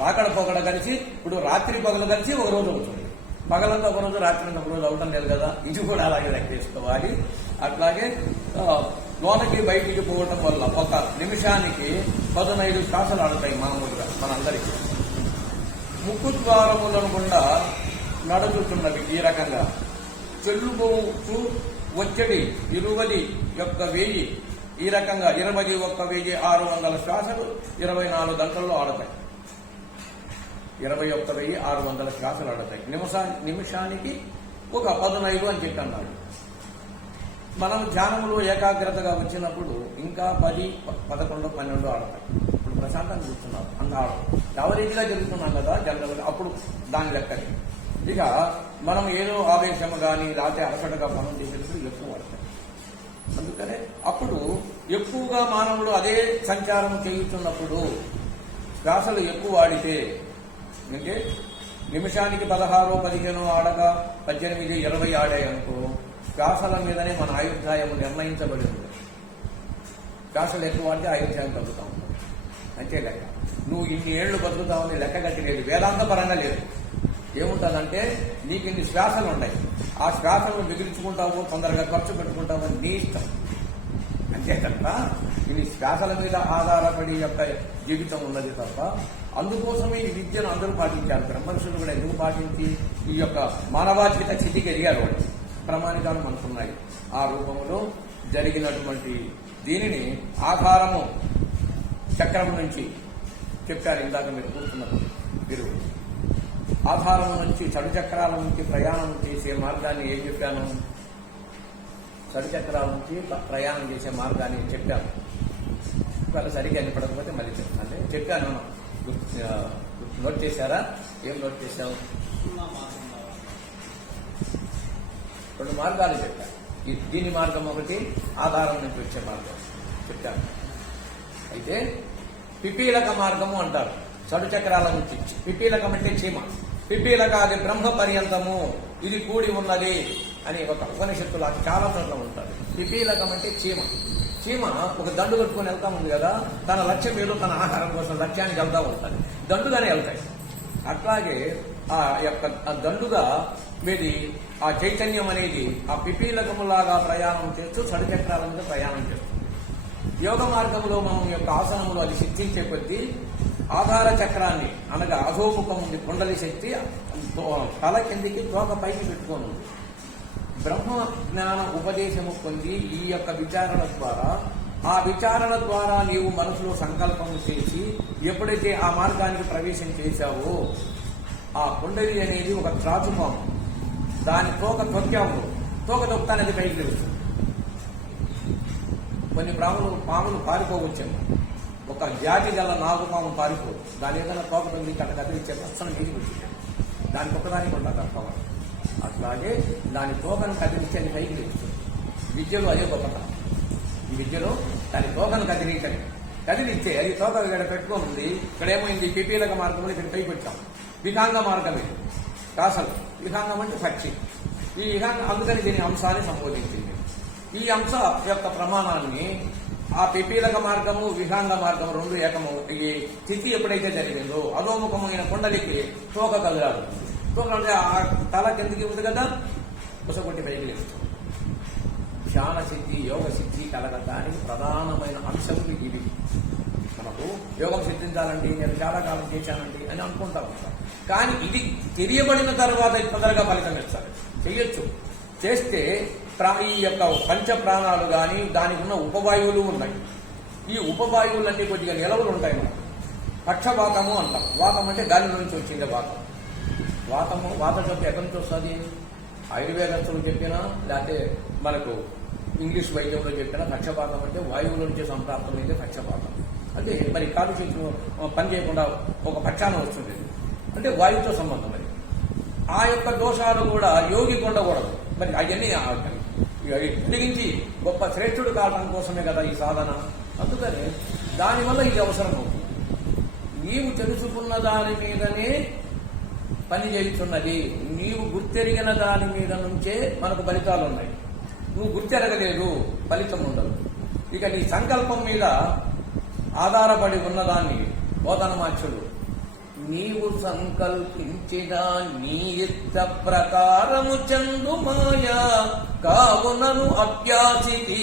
రాకడ పొగడ కలిసి ఇప్పుడు రాత్రి పగలు కలిసి ఒక రోజు అవుతుంది. పగలంతా ఒక రోజు, రాత్రి ఒక రోజు అవడం లేదు కదా. ఇది కూడా అలాగే లెక్క చేసుకోవాలి. అట్లాగే లోనకి బయటికి పోవడం వల్ల ఒక నిమిషానికి 15 శ్వాసలు ఆడుతాయి మామూలుగా మనందరికీ. ముక్కు ద్వారములను గుండా నడుచుతున్నవి ఈ రకంగా. చెల్లుబోతూ ఒచ్చడి 20,000 ఈ రకంగా 21,600 శ్వాసలు 24 గంటల్లో ఆడతాయి. 21,600 శ్వాసలు ఆడతాయి. నిమిషానికి ఒక 15 అని చెప్పి అన్నాడు. మనం ధ్యానంలో ఏకాగ్రతగా వచ్చినప్పుడు ఇంకా 10, 11, 12 ఆడతాయి. ఇప్పుడు ప్రశాంతంగా కూర్చున్నాం, అంత ఆడతాం. యావరేజ్గా జరుగుతున్నాం కదా జనరల్గా, అప్పుడు దాని లెక్కని. ఇక మనం ఏదో ఆవేశము కానీ లేకపోతే అలసటగా పనులు చేసేటప్పుడు ఎక్కువ పడతాయి. అందుకనే అప్పుడు ఎక్కువగా మానవుడు అదే సంచారం చేయుతున్నప్పుడు శ్వాసలు ఎక్కువ వాడితే అంటే నిమిషానికి 16, 15 ఆడక 18, 20 ఆడాయనుకో శ్వాసల మీదనే మన ఆయుర్దాయం నిర్ణయించబడి ఉంది. శ్వాసలు ఎక్కువ వాడితే ఆయుర్దాయం తగ్గుతా ఉంటుంది. అంతే లెక్క. నువ్వు ఇన్ని ఏళ్లు బతుకుతావని లెక్క కట్టిలేదు, వేదాంత పరంగా లేదు. ఏముంటుందంటే నీకు ఇన్ని శ్వాసలు ఉన్నాయి, ఆ శ్వాసలను మిగిల్చుకుంటావు, తొందరగా ఖర్చు పెట్టుకుంటావు అని నీ ఇష్టం. అంతే తప్ప ఇది శ్వాసల మీద ఆధారపడి యొక్క జీవితం ఉన్నది తప్ప అందుకోసమే ఈ విద్యను అందరూ పాటించారు. బ్రహ్మర్షులు కూడా ఎందుకు పాటించి ఈ యొక్క మానవాతీత స్థితికి ఎదిగారు. వాళ్ళు ప్రమాణికాలు మనకున్నాయి. ఆ రూపంలో జరిగినటువంటి దీనిని ఆధారము చక్రం నుంచి చెప్పారు. ఇందాక మీరు కూర్చున్నారు. మీరు ఆధారం నుంచి చడు చక్రాల నుంచి ప్రయాణం చేసే మార్గాన్ని ఏం చెప్పాను? చడు చక్రాల నుంచి ప్రయాణం చేసే మార్గాన్ని చెప్పాను. ఇవాళ సరిగ్గా అనిపడకపోతే మళ్ళీ చెప్తాను. చెప్పాను, నోట్ చేశారా? ఏం నోట్ చేశావు? 2 మార్గాలు చెప్పాను. దీని మార్గం ఒకటి, ఆధారం నుంచి వచ్చే మార్గం చెప్పాను. అయితే పిపీలక మార్గము అంటారు. చడు చక్రాల నుంచి పిపీలకం అంటే చీమ. పిపీలకాది బ్రహ్మ పర్యంతము ఇది కూడి ఉన్నది అని ఒక ఉపనిషత్తులు చాలా చోట్ల ఉంటారు. పిపీలకం అంటే చీమ. చీమ ఒక దండు కట్టుకుని వెళ్తా ఉంది కదా, తన లక్ష్యం ఏదో తన ఆహారం కోసం లక్ష్యానికి వెళ్తా ఉంటుంది. దండుగానే వెళ్తాయి. అట్లాగే ఆ యొక్క దండుగా మీది ఆ చైతన్యం అనేది ఆ పిపీలకములాగా ప్రయాణం చేస్తూ చడు చక్రాల మీద ప్రయాణం చేస్తుంది. యోగ మార్గంలో మనం యొక్క ఆసనములు అది సిద్ధించే కొద్దీ ఆధార చక్రాన్ని అనగా అధోముఖం ఉంది కుండలి శక్తి తల కిందికి తోక పైకి పెట్టుకోను. బ్రహ్మ జ్ఞాన ఉపదేశము పొంది ఈ యొక్క విచారణ ద్వారా ఆ విచారణ ద్వారా నీవు మనసులో సంకల్పం చేసి ఎప్పుడైతే ఆ మార్గానికి ప్రవేశం చేశావో ఆ కుండలి అనేది ఒక త్రాచుపాము. దాని తోక తొక్కావు, తోక తొక్కుతానేది పైకి తెలుస్తుంది. కొన్ని పాములు పారిపోవచ్చేమో, ఒక జాతి గల నాగుపాము పారిపోదు. దాని ఏదైనా తోక తొంగి కట్ట కదిలిచ్చే అస్సలు నీటికి వచ్చింది. దానికి ఒక్కదానికి ఉంటుంది ఆ పవర్. అట్లాగే దాని తోకను కదిలించని పైకి తెలుస్తుంది. విద్యలో అదే గొప్పతనం. ఈ విద్యలో దాని తోకను కదిలిస్తే అది తోక ఇక్కడ పెట్టుకొని ఉంది. ఇక్కడ ఏమైంది? పిపీలక మార్గంలో ఇక్కడ పైకి వచ్చాం. వికాంగ మార్గం ఇది. కాసలు వికాంగం అంటే పక్షి. ఈ వికాంగం అందుకని దీని అంశాన్ని సంబోధించింది. ఈ అంశ యొక్క ప్రమాణాన్ని ఆ పిపీలక మార్గము వికాంగ మార్గం 2 ఏకము. ఈ స్థితి ఎప్పుడైతే జరిగిందో అధోముఖమైన కుండలికి తోక కదలాడు. తోక అంటే ఆ తల కిందికి ఉంది కదా, కుసగొట్టి పైకి లేస్తుంది. ధ్యాన సిద్ధి, యోగ సిద్ధి కలగడానికి ప్రధానమైన అంశములు ఇవి. మనకు యోగం సిద్ధించాలండి, నేను చాలా కాలం చేశానండి అని అనుకుంటా ఉంటాం. కానీ ఇది తెలియబడిన తర్వాత తొందరగా ఫలితం ఇస్తారు. చెయ్యొచ్చు. చేస్తే ఈ యొక్క పంచ ప్రాణాలు కానీ దానికి ఉన్న ఉపవాయువులు ఉన్నాయి. ఈ ఉపవాయువులన్నీ కొద్దిగా నిలవలు ఉంటాయి. మనకు పక్షవాతము అంటాం. వాతం అంటే గాలి నుంచి వచ్చింది వాతం. వాత శబ్దం ఎక్కడి నుంచి వస్తుంది? ఆయుర్వేదస్తులు చెప్పినా లేకపోతే మనకు ఇంగ్లీష్ వైద్యంలో చెప్పినా పక్షపాతం అంటే వాయువుల నుంచి సంప్రాప్తమైతే పక్షపాతం. అంటే మరి కాలు చేతులు పని చేయకుండా ఒక పక్షాన వస్తుంది అంటే వాయువుతో సంబంధం. మరి ఆ యొక్క దోషాలు కూడా యోగికి ఉండకూడదు. మరి అవన్నీ కలిగించి గొప్ప శ్రేష్ఠుడు కావడం కోసమే కదా ఈ సాధన. అందుకని దానివల్ల ఇది అవసరం అవుతుంది. నీవు తెలుసుకున్న దాని మీదనే పని చేస్తున్నది. నీవు గుర్తెరిగిన దాని మీద నుంచే మనకు ఫలితాలు ఉన్నాయి. నువ్వు గుర్తెరగలేదు, ఫలితం ఉండదు. ఇక నీ సంకల్పం మీద ఆధారపడి ఉన్నదాన్ని బోధనమాచ్యుడు నీవు సంకల్పించిన నీ ఇష్ట ప్రకారము చందు మాయా కావునను అభ్యాసిది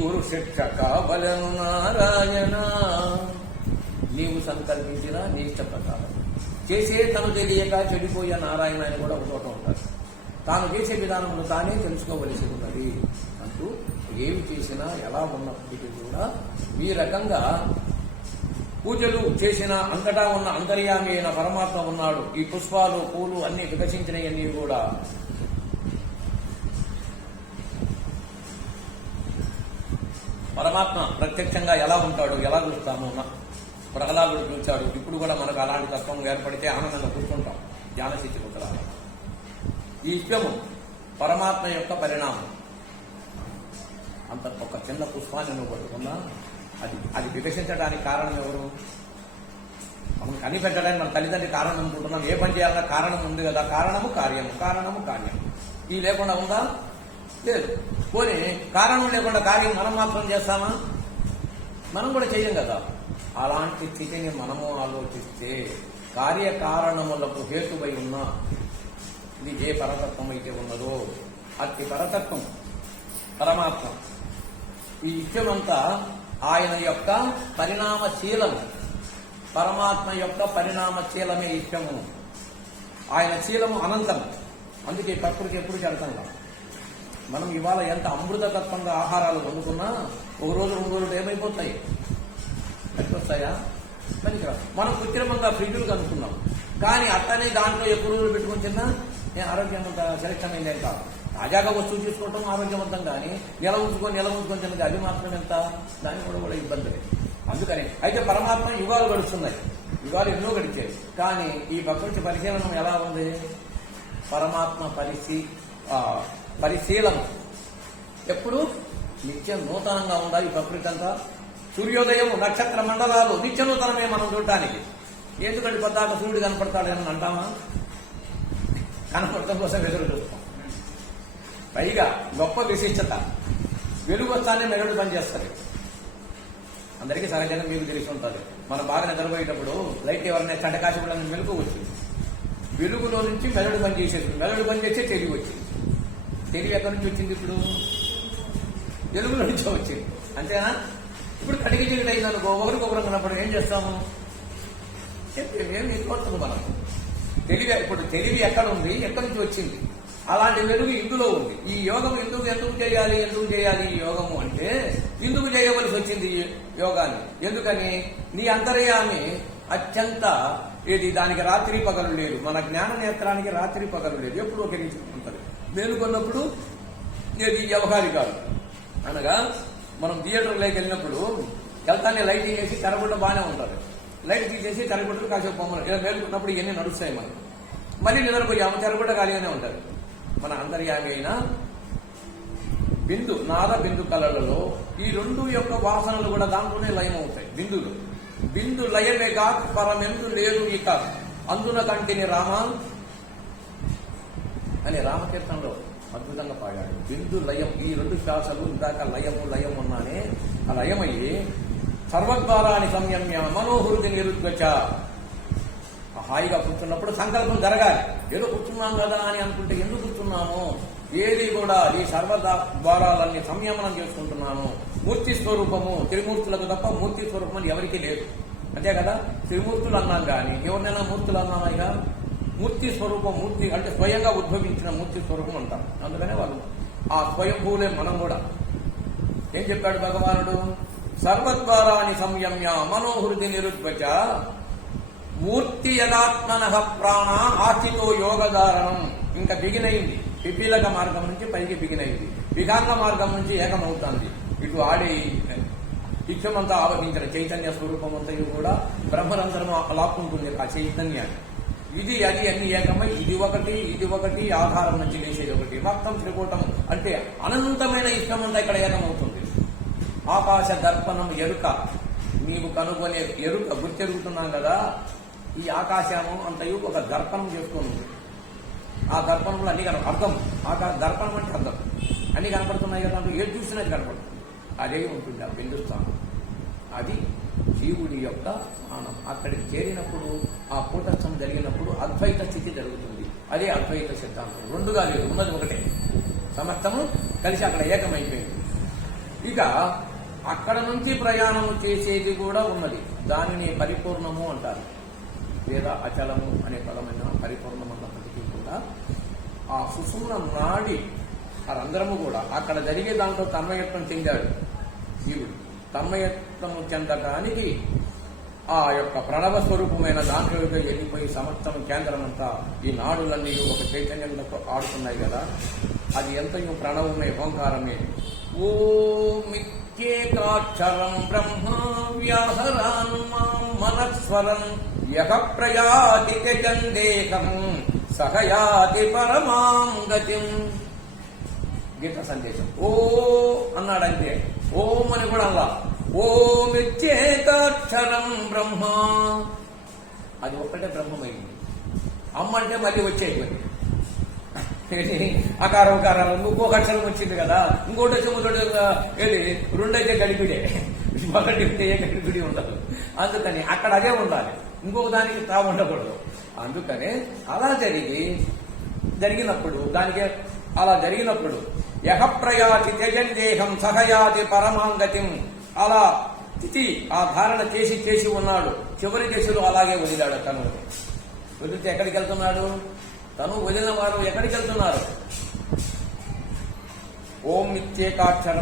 గురు శిక్ష కావలను నారాయణ. నీవు సంకల్పించిన నీ ఇష్ట ప్రకారం చేసే తను తెలియక చెడిపోయే నారాయణ అని కూడా ఒక చోట ఉంటారు. తాను చేసే విధానంలో తానే తెలుసుకోవలసి ఉన్నది అంటూ ఏమి చేసినా ఎలా ఉన్నప్పటికీ కూడా ఈ రకంగా పూజలు చేసిన అంతటా ఉన్న అంతర్యామి అయిన పరమాత్మ ఉన్నాడు. ఈ పుష్పాలు పూలు అన్ని వికసించినవన్నీ కూడా పరమాత్మ ప్రత్యక్షంగా ఎలా ఉంటాడు, ఎలా చూస్తాము? ప్రహ్లాదుడు చూచాడు. ఇప్పుడు కూడా మనకు అలాంటి తత్వం ఏర్పడితే ఆనందంగా కూర్చుంటాం. ధ్యానశక్తి పుత్రాలు ఈ విషయము పరమాత్మ యొక్క పరిణామం. అంత ఒక చిన్న పుష్పాన్ని నువ్వు పట్టుకున్నా అది వికసించడానికి కారణం ఎవరు? మనం కనిపెట్టడానికి మన తల్లిదండ్రి కారణం అనుకుంటున్నాం. ఏ పని చేయాలన్నా కారణం ఉంది కదా. కారణము కార్యం ఈ లేకుండా ఉందా? లేదు. పోనీ కారణం లేకుండా కార్యం మనం మాత్రం చేస్తామా? మనం కూడా చెయ్యం కదా. అలాంటి స్థితిని మనము ఆలోచిస్తే కార్యకారణములకు హేతువై ఉన్న ఇది ఏ పరతత్వం అయితే ఉన్నదో అతి పరతత్వం పరమాత్మ. ఈ ఇష్టమంతా ఆయన యొక్క పరిణామశీలము. పరమాత్మ యొక్క పరిణామశీలమే ఇష్టము. ఆయన శీలము అనంతం. అందుకే ప్రకృతి ఎప్పుడు చెడతంగా. మనం ఇవాళ ఎంత అమృతతత్వంగా ఆహారాలు వండుకున్నా ఒక రోజు 2 రోజులు ఏమైపోతాయి? వస్తాయా? పనికిరాదు. మనం కృత్రిమంగా ఫ్రిడ్జ్లు కనుక్కున్నాం. కానీ అట్టనే దాంట్లో ఎక్కువ రోజులు పెట్టుకుని తిన్నా నేను ఆరోగ్యంగా సెలెక్షన్ అయిందేం కాదు. తాజాగా వస్తువు తీసుకోవటం ఆరోగ్యవంతం. కానీ నెల ఉంచుకొని తిన్నది అది మాత్రం ఎంత? దానికి కూడా ఇబ్బందులే. అందుకని అయితే పరమాత్మ యుగాలు గడుస్తున్నాయి. యుగాలు ఎన్నో గడిచాయి. కానీ ఈ ప్రకృతి పరిశీలనం ఎలా ఉంది? పరమాత్మ పరిశీలన ఎప్పుడు నిత్యం నూతనంగా ఉండాలి. ఈ ప్రకృతి అంతా సూర్యోదయం నక్షత్ర మండలాలు నిత్య నూతనమే మనం చూడటానికి. ఎందుకంటే పద్దాక సూర్యుడు కనపడతాడని అంటామా? కనపడటం కోసం ఎదురు చూస్తాం. పైగా గొప్ప విశిష్టత వెలుగు వస్తానే మెరుడు పనిచేస్తుంది. అందరికీ సహజంగా మీకు తెలిసి ఉంటుంది. మనం బాగా నిద్రపోయేటప్పుడు లైట్ ఎవరైనా చంటకాశి కూడా వెలుగు వచ్చింది. వెలుగులో నుంచి మెరుడు పని చేసేది. మెరుడు పని చేస్తే తెలివి వచ్చింది. తెలివి ఎక్కడి నుంచి వచ్చింది? ఇప్పుడు వెలుగులో నుంచో వచ్చింది. అంతేనా? ఇప్పుడు కటికి చీకటి అయిందనుకో ఒకరికొకరు ఉన్నప్పుడు ఏం చేస్తాము? ఏమి కోరుతుంది మనం తెలివి. ఇప్పుడు తెలివి ఎక్కడ ఉంది? ఎక్కడి నుంచి వచ్చింది? అలాంటి వెలుగు ఇందులో ఉంది. ఈ యోగం ఎందుకు చేయాలి ఈ యోగము అంటే ఎందుకు చేయవలసి వచ్చింది ఈ యోగాన్ని? ఎందుకని? నీ అంతర్యామి అత్యంత దానికి రాత్రి పగలు లేదు. మన జ్ఞాన నేత్రానికి రాత్రి పగలు లేదు. ఎప్పుడు ఉపయోగించుకుంటుంది. మేలుకొన్నప్పుడు వ్యవహారికాలు అనగా మనం థియేటర్లోకి వెళ్ళినప్పుడు వెళ్తానే లైటింగ్ వేసి తెరగుడ్డ బాగానే ఉంటుంది. లైట్ తీసేసి తెరగుడ్డలు కాసేపు బొమ్మలు ఇలా మేలుకున్నప్పుడు ఇవన్నీ నడుస్తాయి. మనం మళ్ళీ నిద్రపోయాము, తెరగుడ్డ ఖాళీగానే ఉంటుంది. మన అంతర్యామి అయిన నాద బిందు కళలలో ఈ 2 యొక్క వాసనలు కూడా దాంట్లోనే లయం అవుతాయి. బిందు లయమే కాక పరమెందు లేదు ఇక అందున కంటిని రామ అని రామకీర్తనలో అద్భుతంగా పాడాడు. బిందు లయం ఈ 2 శ్వాసలు ఇందాక లయం ఉన్నానే ఆ లయమయ్యి సర్వద్వారాన్ని సంయమ్య మనోహృది నిరుద్గచ. హాయిగా కూర్చున్నప్పుడు సంకల్పం జరగాలి. ఏదో కూర్చున్నాం కదా అని అనుకుంటే ఎందుకు కూర్చున్నాము? ఏది కూడా ఈ సర్వద్వారాలన్నీ సంయమనం చేసుకుంటున్నాను. మూర్తి స్వరూపము త్రిమూర్తులకు తప్ప మూర్తి స్వరూపం అని ఎవరికీ లేదు. అంతే కదా? త్రిమూర్తులు అన్నాం కానీ ఎవరినైనా మూర్తులు అన్నామా? ఇక మూర్తి స్వరూపం, మూర్తి అంటే స్వయంగా ఉద్భవించిన మూర్తి స్వరూపం అంటాం. అందుకనే వాళ్ళు ఆ స్వయంభూలే. మనం కూడా ఏం చెప్పాడు భగవానుడు? సర్వద్వారాన్ని సంయమ్య మనోహృతి నిరుద్వచ మూర్తి యదాత్మన ప్రాణ ఆస్థితో యోగధారణం. ఇంకా బిగినైంది. పిపీలక మార్గం నుంచి పైకి బిగినైంది. వికాంగ మార్గం నుంచి ఏకమవుతుంది. ఇటు ఆడి ఇచ్చమంతా ఆవహించిన చైతన్య స్వరూపం అంతయు కూడా బ్రహ్మరంధ్రము లాక్కుంటుంది ఆ చైతన్యాన్ని. ఇది అది అన్ని ఏకమై ఇది ఒకటి ఆధారం నుంచి లేచేది ఒకటి. మొత్తం త్రికూటం అంటే అనంతమైన ఇష్టమంతా ఇక్కడ ఏకమవుతుంది. ఆకాశ దర్పణం ఎరుక నీవు కనుగొనే ఎరుక గుర్తెరుగుతున్నాం కదా. ఈ ఆకాశము అంతయు ఒక దర్పణం చేసుకుని ఆ దర్పణంలో అన్ని అర్థం. దర్పణం అంటే అర్థం. అన్ని కనపడుతున్నాయి కదా. అంటే ఏది చూసినది కనపడుతుంది. అదే ఉంటుంది ఆ బిందుస్థానం. అది జీవుడి యొక్క స్థానం. అక్కడికి చేరినప్పుడు ఆ కూటస్థం జరిగినప్పుడు అద్వైత స్థితి జరుగుతుంది. అదే అద్వైత సిద్ధాంతం. 2గా లేదు, ఉన్నది ఒకటే. సమస్తము కలిసి అక్కడ ఏకమైపోయింది. ఇక అక్కడ నుంచి ప్రయాణము చేసేది కూడా ఉన్నది. దానిని పరిపూర్ణము అంటారు. లేదా అచలము అనే పదమైన పరిపూర్ణం అన్నప్పటికీ కూడా ఆ సుషుమ్న నాడి రంధ్రము కూడా అక్కడ జరిగే దాంట్లో తన్మయత్వం చెందాడు జీవుడు. తన్మయత్వము చెందడానికి ఆ యొక్క ప్రణవ స్వరూపమైన దాంట్లోకి వెళ్ళిపోయి సమస్తం కేంద్రమంతా ఈ నాడులన్నీ ఒక చైతన్యంతో ఆడుతున్నాయి కదా. అది ఎంతయో ప్రణవమే, ఓంకారమే. ఓమిత్యేకాక్షరం బ్రహ్మ వ్యాహరాన్ మాం మనస్వరం యః ప్రయాతి త్యజందేహం సహయాతి పరమాం గతిం. గీత సందేశం. ఓ అన్నాడంతే. ఓం అని కూడా అలా. ఓమిచ్చేతాక్షరం బ్రహ్మ, అది ఒక్కటే బ్రహ్మమైంది. అమ్మ అంటే మళ్ళీ వచ్చేది. అకారం ఉకారాలు ఇంకొక అక్షరం వచ్చింది కదా, ఇంకోటి వచ్చి మొదటి ఏది రెండైతే గడిపిడే, ఒకటి ఉంటే ఏ గడిపిడి ఉండదు. అందుకని అక్కడ అదే ఉండాలి, ఇంకొక దానికి తా ఉండకూడదు. అందుకనే అలా జరిగినప్పుడు దానికి అలా జరిగినప్పుడు యహ ప్రయాతి త్యజందేహం సహయాతి పరమాంగతిం, అలా స్థితి ఆ ధారణ చేసి ఉన్నాడు. చివరి దశలో అలాగే వదిలాడు. తను వదిలితే ఎక్కడికి వెళ్తున్నాడు? తను వదిలిన వారు ఎక్కడికి వెళ్తున్నారు? ఓం నిత్యేకాక్షర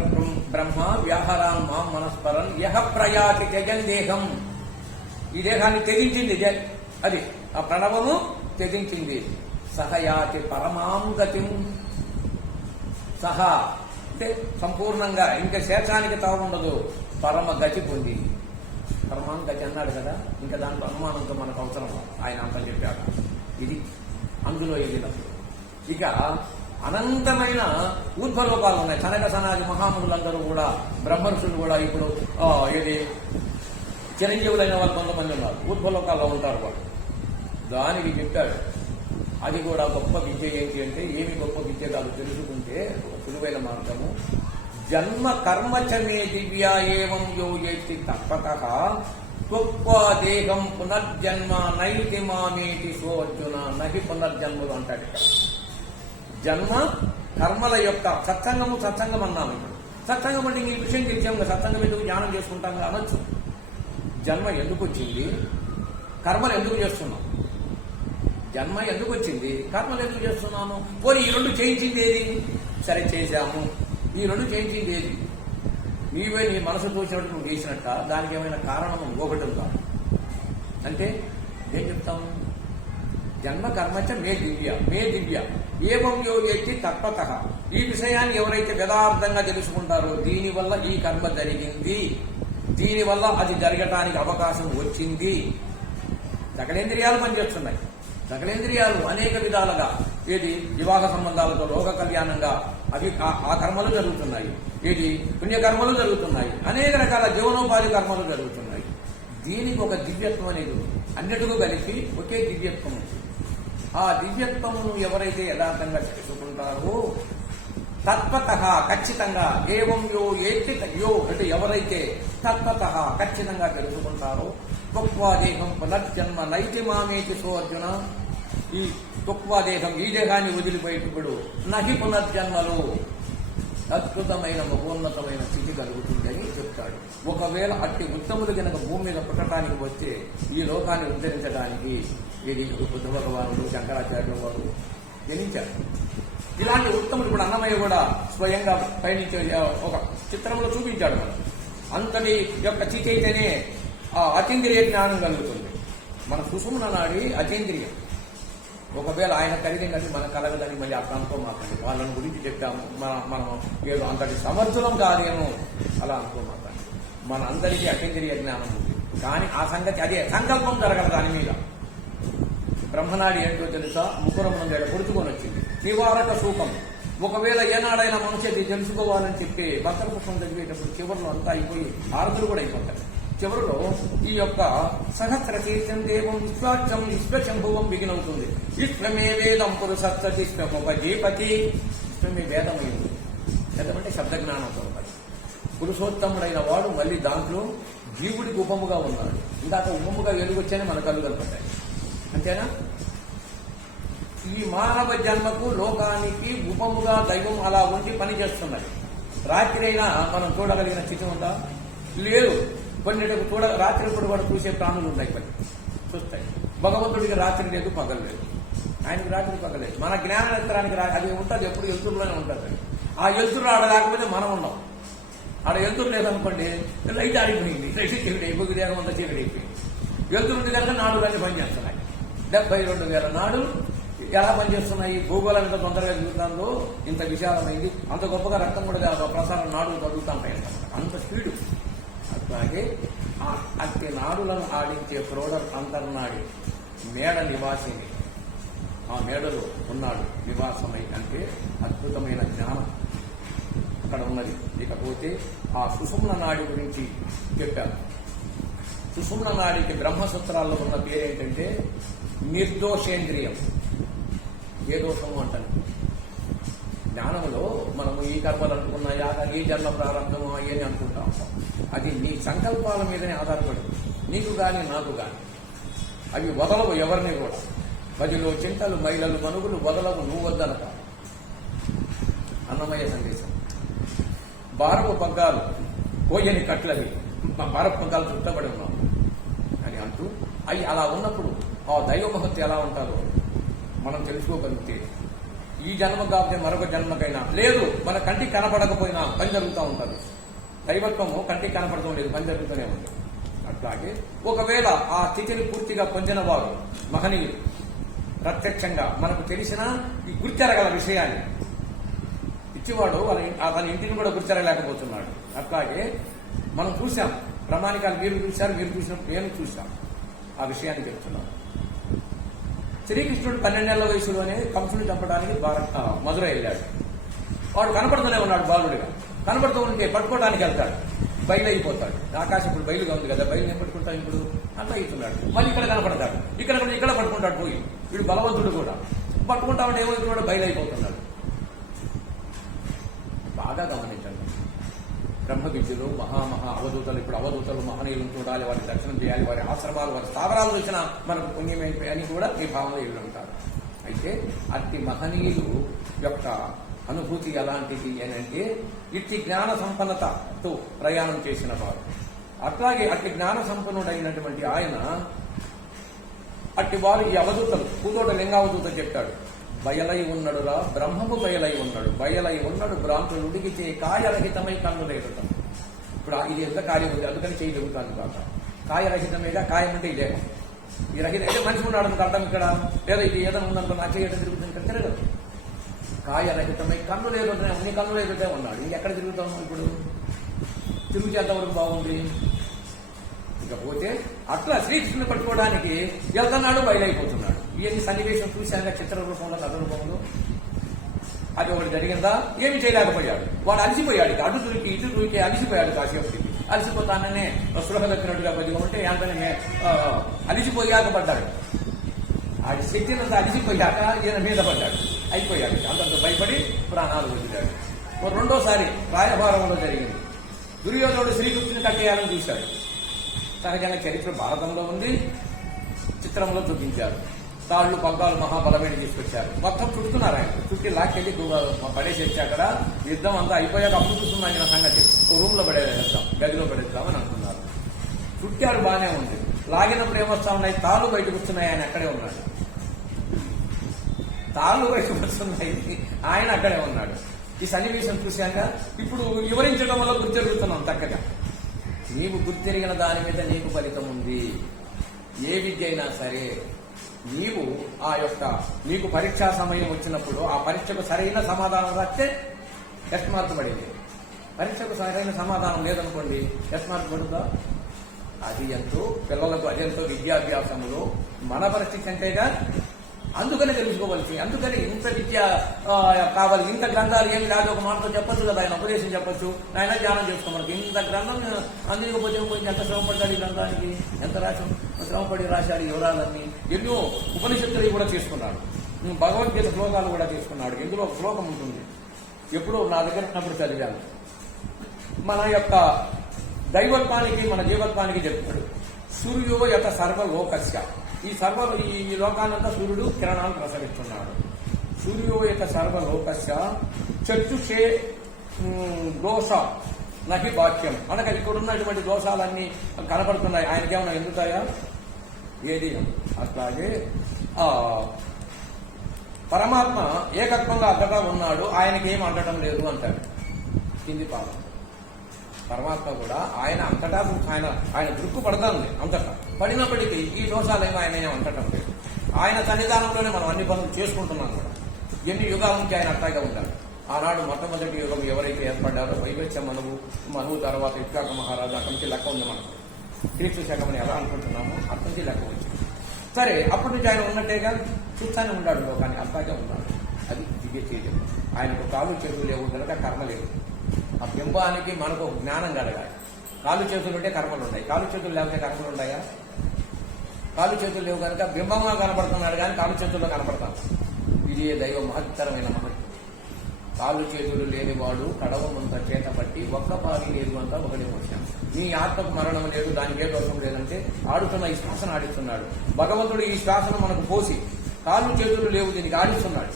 బ్రహ్మ వ్యాహరాన్ మాం మనస్పరన్ యహ ప్రయాతి త్యజందేహం, ఈ దేహాన్ని త్యజించింది. అది ఆ ప్రణవము త్యజించింది. సహయాతి పరమాంగతిం, సహా అంటే సంపూర్ణంగా ఇంకా శేషానికి తావు ఉండదు, పరమ గతి పొంది. పరమాంగతి అన్నాడు కదా, ఇంకా దాంట్లో అనుమానంతో మనకు అవసరం. ఆయన అంత చెప్పాడు. ఇది అందులో ఎదిగినప్పుడు ఇక అనంతమైన ఊర్ధ్వలోకాలు ఉన్నాయి. కనక సనాది మహామునులందరూ కూడా, బ్రహ్మర్షులు కూడా ఇప్పుడు ఏది చిరంజీవులైన వాళ్ళు కొంతమంది ఉన్నారు, ఊర్ధ్వలోకాల్లో ఉంటారు వాళ్ళు. దానికి చెప్పాడు. అది కూడా గొప్ప విద్య ఏంటి అంటే, ఏమి గొప్ప విద్య కాదు తెలుసుకుంటే ఒక సులువైన మార్గము. జన్మ కర్మచమే దివ్య ఏవం యో ఏతి తత్వతః త్వక్వా దేహం పునర్జన్మ నైతి మామేటి సోర్జున, నహి పునర్జన్మలు అంటాడు ఇక్కడ. జన్మ కర్మల యొక్క సత్సంగం అన్నాము. ఇప్పుడు సత్సంగం అంటే ఈ విషయం తెలిసాము కదా, సత్సంగం ఎందుకు జ్ఞానం చేసుకుంటాం కదా అనొచ్చు. జన్మ ఎందుకు వచ్చింది, కర్మలు ఎందుకు చేస్తున్నాం? జన్మ ఎందుకు వచ్చింది, కర్మలు ఎందుకు చేస్తున్నాము? పోనీ ఈ రెండు చేయించింది ఏది? సరే చేశాము, ఈ రెండు చేయించింది ఏది? నీవే నీ మనసు తోచినట్టు నువ్వు చేసినట్ట, దానికి ఏమైనా కారణం ఇంకొకటి ఉందా? అంటే ఏం చెప్తాము? జన్మ కర్మచ మే దివ్య ఏవం యో ఏతి తత్వతః, ఈ విషయాన్ని ఎవరైతే యథార్థంగా తెలుసుకుంటారో, దీనివల్ల ఈ కర్మ జరిగింది, దీనివల్ల అది జరగటానికి అవకాశం వచ్చింది. సకలేంద్రియాలు పనిచేస్తున్నాయి. సకలేంద్రియాలు అనేక విధాలుగా ఏది వివాహ సంబంధాలతో లోక కళ్యాణంగా అవి ఆ కర్మలు జరుగుతున్నాయి. ఏది పుణ్యకర్మలు జరుగుతున్నాయి. అనేక రకాల జీవనోపాధి కర్మలు జరుగుతున్నాయి. దీనికి ఒక దివ్యత్వం అనేది ఉంది. అన్నిటికూ కలిపి ఒకే దివ్యత్వం ఉంది. ఆ దివ్యత్వమును ఎవరైతే యథార్థంగా తెలుసుకుంటారో తత్వతః ఖచ్చితంగా ఏవం యో ఏతి యో అంటే ఎవరైతే తత్వతః ఖచ్చితంగా తెలుసుకుంటారో త్వక్వాదేహం పునర్జన్మ నైతి మామేతి సో అర్జున, ఈ త్వక్వాదేహం ఈ దేహాన్ని వదిలిపోయేటప్పుడు నహి పునర్జన్మలు, అద్భుతమైన మహోన్నతమైన స్థితి కలుగుతుందని చెప్తాడు. ఒకవేళ అట్టి ఉత్తములు కనుక భూమి మీద పుట్టడానికి వచ్చే ఈ లోకాన్ని ఉద్ధరించడానికి ఇది బుద్ధ భగవానుడు శంకరాచార్యులు వారు జనించారు. ఇలాంటి ఉత్తములు ఇప్పుడు అన్నమయ్య కూడా స్వయంగా పయనించే ఒక చిత్రంలో చూపించాడు. మనం అంతటి యొక్క స్థితి అయితేనే అతీంద్రియ జ్ఞానం కలుగుతుంది. మన సుషుమ్న నాడి అతీంద్రియం. ఒకవేళ ఆయన కలిగిందని మన కలగదని మళ్ళీ అర్థంతో మాట్లాడి వాళ్ళని గురించి చెప్పాము. మనం ఏదో అంతటి సమర్థులం కాదేమో అలా అనుకో మాట్లాడి. మన అందరికీ అతీంద్రియ జ్ఞానం ఉంది. కానీ ఆ సంగతి అదే సంకల్పం జరగదు దాని మీద. బ్రహ్మనాడి ఏంటో తెలుసా? ముకురమునం దగ్గర పొడుచుకొని వచ్చింది. నివారక సూకం. ఒకవేళ ఏనాడైనా మనిషి అది తెలుసుకోవాలని చెప్పి భక్త పుష్పం చదివేటప్పుడు చివరిలో అంతా అయిపోయి ఆరుతులు కూడా అయిపోతాయి. చివరిలో ఈ యొక్క సహస్రశీర్షం దేవం విశ్వాక్షం విశ్వశంభువం బిగినవుతుంది. విశ్వమే వేదం పురుషత్సతి విశ్వముపజీపతి. విశ్వమే వేదమైంది. వేదమంటే శబ్ద జ్ఞానంతో పాటు పురుషోత్తముడైన వాడు మళ్ళీ దాంట్లో జీవుడికి ఉపముగా ఉన్నాడు. ఇందాక ఉపముగా వెలుగొచ్చానే మన కళ్ళు కనపడ్డాయి. అంతేనా? ఈ మానవ జన్మకు లోకానికి ఉపముగా దైవం అలా ఉండి పనిచేస్తున్నది. రాత్రి అయినా మనం చూడగలిగిన స్థితి ఉందా? లేదు. కొన్నిటికి రాత్రి కూడా చూసే ప్రాణులు ఉన్నాయి. కొన్ని చూస్తాయి. భగవంతుడికి రాత్రి లేదు, పగలు లేదు. ఆయనకి రాత్రి పగలేదు. మన జ్ఞానేత్రానికి అది ఉంటుంది, ఎప్పుడు ఎలుతురులోనే ఉంటుంది. ఆ ఎలుతురు ఆడ లేకపోతే మనం ఉన్నాం. ఆడ ఎలుతురు లేదనుకోండి, లైట్ ఆడిపోయింది, చీకటి అయిపోయి దేహం అంతా చీకటి అయిపోయింది. వెలుతురు ఉంది కనుక నాడులన్నీ పనిచేస్తున్నాయి. 72,000 నాడులు ఎలా పనిచేస్తున్నాయి? భూగోళం ఇంత తొందరగా తిరుగుతుందో, ఇంత విశాలమైంది, అంత గొప్పగా రక్తం కూడా ప్రసారం నాడులు కదులుతుంటాయి. అంత స్పీడు. అట్లాగే అట్టి నాడులను ఆడించే క్రోడర్ అంతర్నాడి మేడ నివాసిని, ఆ మేడలో ఉన్నాడు నివాసమై. అంటే అద్భుతమైన జ్ఞానం అక్కడ ఉన్నది. ఇకపోతే ఆ సుషుమ్న నాడి గురించి చెప్పాను. సుషుమ్న నాడికి బ్రహ్మసూత్రాల్లో ఉన్న పేరేంటంటే నిర్దోషేంద్రియం. ఏ దోషము అంటాను. జ్ఞానంలో మనము ఈ కర్మలు అనుకున్నాయా, ఈ జన్మ ప్రారంభము అయ్యని అనుకుంటాం. అది నీ సంకల్పాల మీదనే ఆధారపడి, నీకు గాని నాకు గాని అవి వదలవు ఎవరిని కూడా. పదిలో చింతలు మైలలు మనుగులు వదలవు నువ్వు వద్దనక. అన్నమయ్య సందేశం. భారపు పగ్గాలు పోయని కట్లవి, భారపు పగ్గాలు చుట్టబడి ఉన్నాం అని అంటూ అవి అలా ఉన్నప్పుడు ఆ దైవ మహత్తి ఎలా ఉంటారో మనం తెలుసుకోగలిగితే ఈ జన్మ కాకపోతే మరొక జన్మకైనా లేదు, మన కంటికి కనపడకపోయినా పని జరుగుతూ ఉంటుంది. దైవత్వము కంటికి కనపడటం లేదు, పని జరుగుతూనే ఉంది. అట్లాగే ఒకవేళ ఆ స్థితిని పూర్తిగా పొందిన వారు మహనీయులు ప్రత్యక్షంగా మనకు తెలిసిన ఈ గుర్తెరగల విషయాన్ని ఇచ్చివాడు అతని ఇంటిని కూడా గుర్తెరగలేకపోతున్నాడు. అట్లాగే మనం చూసాం, ప్రమాణికాలు మీరు చూశారు, మీరు చూసినప్పుడు నేను చూశాం. ఆ విషయాన్ని చెప్తున్నాను. శ్రీకృష్ణుడు 12 ఏళ్ల వయసులోనే కంసుని చంపడానికి మధుర వెళ్ళాడు. వాడు కనపడుతూనే ఉన్నాడు బాలుడిగా. కనపడుతూ ఉంటే పట్టుకోవడానికి వెళ్తాడు, బయలైపోతాడు. ఆకాశం ఇప్పుడు బయలుగా ఉంది కదా, బయలు ఏం పట్టుకుంటాడు ఇప్పుడు అట్లా అవుతున్నాడు. మళ్ళీ ఇక్కడ కనపడతాడు, ఇక్కడ పట్టుకుంటాడు పోయి. వీడు బలవంతుడు కూడా పట్టుకుంటా ఉంటే ఏమవుతున్నాడు, బయలైపోతున్నాడు. బాగా గమనించండి. బ్రహ్మ విద్యులు మహామహా అవధూతలు, ఇప్పుడు అవధూతలు మహనీయులను చూడాలి, వారిని దర్శనం చేయాలి, వారి ఆశ్రమాలు వారి స్థావరాలు వచ్చినా మనకు పుణ్యమైపోయి అని కూడా ఈ భావనలో ఇల్లు ఉంటారు. అయితే అట్టి మహనీయులు యొక్క అనుభూతి ఎలాంటిది అని అంటే ఇట్టి జ్ఞాన సంపన్నతతో ప్రయాణం చేసిన వారు. అట్లాగే అట్టి జ్ఞాన సంపన్నుడైనటువంటి ఆయన అట్టి వారు ఈ అవధూతలు పూతోట లింగావధూత చెప్తాడు. బయలై ఉన్నడురా బ్రహ్మము బయలై ఉన్నాడు, బయలై ఉన్నాడు భ్రాంతుడు ఉడికిచే కాయరహితమై కన్నులేదుతాం. ఇప్పుడు ఇది ఎంత కార్యం ఉంది, అందుకని చేయగలుగుతాను కాక. కాయరహితమేగా, కాయం అంటే ఇదే. ఈ రహిత అయితే మనిషి ఉన్నాడు అనుకో అర్థం ఇక్కడ, లేదా ఇది ఏదైనా ఉందనుకో నా చేయడం తిరుగుతుంది, ఇక్కడ తిరగదు. కాయరహితమై కన్ను లేదు, అన్ని కన్ను లేదుటే ఉన్నాడు. ఇంకెక్కడ తిరుగుతాము ఇప్పుడు? తిరుగుచేంతవరకు బాగుంది. ఇకపోతే అట్లా శ్రీకృష్ణుని పట్టుకోవడానికి వెళ్తున్నాడు, బయలైపోతున్నాడు. ఇవన్నీ సన్నివేశం చూశాక చిత్ర రూపంలో, కథ రూపంలో. అది ఒకటి జరిగిందా? ఏమి చేయలేకపోయాడు. వాడు అలసిపోయాడు, అటు దూరికి ఇటు దూరికి అలసిపోయాడు. కాసేపటికి అలసిపోతాననే స్పృహ దక్కినట్టుగా కొద్దిగా ఉంటే వెంటనే అలిసిపోయాక పడ్డాడు. ఆ శక్తినంత అలిసిపోయాక ఈయన మీద పడ్డాడు, అయిపోయాడు. అంతంత భయపడి ప్రాణాలు వదిలాడు. రెండోసారి రాయభారంలో జరిగింది. దుర్యోధనుడు శ్రీకృష్ణుని కట్టేయాలని చూశాడు. సహజంగా చరిత్ర భారతంలో ఉంది, చిత్రంలో చూపించారు. తాళ్లు పగ్గాలు మహాబలమైన తీసుకొచ్చారు. మొత్తం చుడుతున్నారు. ఆయన చుట్టి లాక్కెళ్ళి పడేసి అక్కడ యుద్ధం అంతా అయిపోయాక అప్పుడు చూస్తున్నాం ఆయన సంగతి. రూమ్ లో పడేద్దాం, గదిలో పడేద్దామని అనుకున్నారు. చుట్టారు, బాగానే ఉంది. లాగినప్పుడు ఏమొస్తా ఉన్నాయి, తాళ్ళు బయటకు వస్తున్నాయి. ఆయన అక్కడే ఉన్నాడు. తాళ్ళు బయటకు వస్తున్నాయి, ఆయన అక్కడే ఉన్నాడు. ఈ సన్నివేశం చూశాక ఇప్పుడు వివరించడం వల్ల గుర్తెరుగుతున్నాం చక్కగా. నీవు గుర్తెరిగిన దాని మీద నీకు ఫలితం ఉంది. ఏ విద్య అయినా సరే నీవు ఆ యొక్క నీకు పరీక్షా సమయం వచ్చినప్పుడు ఆ పరీక్షకు సరైన సమాధానం రాస్తే టెస్ట్ మార్క్ పడింది. పరీక్షకు సరైన సమాధానం లేదనుకోండి, టెస్ట్ మార్క్ పడుతుందా? అది ఎంతో పిల్లలకు అదెంతో విద్యాభ్యాసంలో మన పరిస్థితి అంటేగా. అందుకనే తెలుసుకోవాల్సి, అందుకని ఇంత విద్య కావాలి. ఇంత గ్రంథాలు ఏమి లేదు, ఒక మాటతో చెప్పచ్చు కదా, ఆయన ఉపదేశం చెప్పచ్చు, ఆయన ధ్యానం చేసుకోమని. ఇంత గ్రంథం అందుకోపోతే ఎంత శ్రమపడ్డాడు ఈ గ్రంథానికి, ఎంత శ్రమపడి రాశాడు ఈ వివరాలన్నీ. ఎన్నో ఉపనిషత్తులు కూడా తీసుకున్నాడు, భగవద్గీత శ్లోకాలు కూడా తీసుకున్నాడు. ఇందులో ఒక శ్లోకం ఉంటుంది, ఎప్పుడో నా దగ్గర ఉన్నప్పుడు చదివాను. మన యొక్క దైవత్వానికి మన జీవత్వానికి చెప్తాడు. సూర్యో యత సర్వలోకస్య, ఈ లోకానంతా సూర్యుడు కిరణాలు ప్రసరిస్తున్నాడు. సూర్యో యత సర్వలోకస్య చక్షుషే దోష నహి వాక్యం. అనగా ఇక్కడ ఉన్నటువంటి దోషాలన్నీ కనపడుతున్నాయి, ఆయనకేమైనా ఎందుతాయా? ఏది? అట్లాగే పరమాత్మ ఏకత్వంగా అంతటా ఉన్నాడు, ఆయనకేం అంటడం లేదు అంటాడు కింది పాదం. పరమాత్మ కూడా ఆయన అంతటా ఆయన దృక్కు పడుతుంది. అంతటా పడినప్పటికీ ఈ దోషాలేమో ఆయన ఏం అంటడం లేదు. ఆయన సన్నిధానంలోనే మనం అన్ని పనులు చేసుకుంటున్నాం కూడా. ఎన్ని యుగాల నుంచి ఆయన అట్టాగా ఉంటారు. ఆనాడు మొట్టమొదటి యుగం ఎవరైతే ఏర్పడ్డారో వైవస్య మనువు తర్వాత ఇక్ష్వాకు మహారాజు, అక్కడి నుంచి లెక్క ఉంది మనకు. క్రీస్తు శకమని ఎలా అనుకుంటున్నామో అక్కడి నుంచి లెక్క వచ్చింది. సరే, అప్పటి నుంచి ఆయన ఉన్నట్టేగా చూస్తానే ఉన్నాడు లోకాన్ని, అట్లాగే ఉన్నాడు. అది దివ్య చైతన్యం. ఆయనకు కాలు చెరువు లేవు కనుక కర్మ లేదు. ఆ బింబానికి మనకు ఒక జ్ఞానం కలగాలి. కాళ్ళు చేతులు ఉంటే కర్మలు ఉంటాయి, కాళ్ళు చేతులు లేకపోతే కర్మలు ఉంటాయా? కాళ్ళు చేతులు లేవు కనుక బింబంగా కనపడుతున్నాడు కానీ కాళ్ళు చేతుల్లో కనపడతాను. ఇది దైవ మహత్తరమైన మహత్వం. కాళ్ళు చేతులు లేనివాడు కడవమంత చేత పట్టి ఒక్క పారి లేదు అంతా ఒకటి మోసం. నీ ఆత్మకు మరణం లేదు, దానికి ఏ దోషం లేదంటే ఆడుతున్న ఈ శ్వాసను ఆడిస్తున్నాడు భగవంతుడు. ఈ శ్వాసను మనకు పోసి కాళ్ళు చేతులు లేవు దీనికి ఆడిస్తున్నాడు.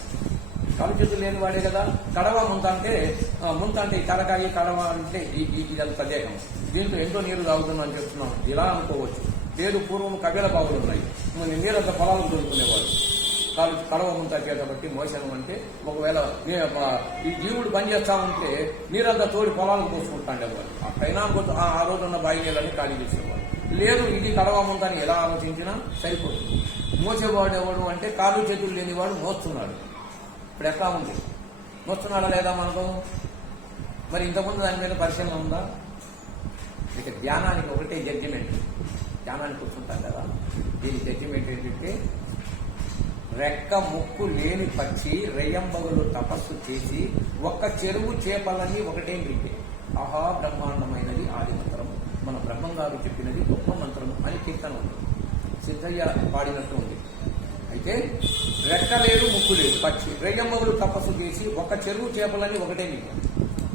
కాళ్ళు చేతులు లేని వాడే కదా. కడవ ముంత అంటే ఈ తలకాయ కడవ అంటే ఇదంత దేహం. దీంట్లో ఎంతో నీరు తాగుతుందని చెప్తున్నాం ఇలా అనుకోవచ్చు. లేదు పూర్వం కబీల బావులు ఉన్నాయి, నీరంత పొలాలకు దొరుకునేవాడు. కడవ ముంత చేత బట్టి మోసనం అంటే ఒకవేళ ఈ జీవుడు పని చేస్తా ఉంటే నీరంతా తోడి పొలాలకు పోసుకుంటాండేవాడు. అక్కడైనా ఆ రోజున్న బావి నీళ్ళని ఖాళీ చేసేవాడు. లేదు ఇది కడవ ముంత అని ఎలా ఆలోచించినా సరిపోతుంది. మోసేవాడు ఎవడు అంటే కాళ్ళు చేతులు లేనివాడు మోస్తున్నాడు. ఇప్పుడు ఎట్లా ఉంది? మోస్తున్నాడా లేదా మనకు? మరి ఇంతకుముందు దాని మీద పరిశీలన ఉందా? ఇక ధ్యానానికి ఒకటే జడ్జిమెంట్. ధ్యానానికి కూర్చుంటాం కదా, దీని జడ్జిమెంట్ ఏంటంటే రెక్క ముక్కు లేని పక్షి రెయ్యంబగులు తపస్సు చేసి ఒక్క చెరువు చేపలని ఒకటే మిగిలి ఆహా బ్రహ్మాండమైనది ఆది మంత్రము, మన బ్రహ్మం గారు చెప్పినది గొప్ప మంత్రము అని కీర్తన ఉంది. సిద్ధయ్య పాడినట్టు ఉంది. అయితే రెక్క లేదు ముక్కు లేదు పక్షి రెయ్యంబగులు తపస్సు చేసి ఒక్క చెరువు చేపలని ఒకటే మిగిలి.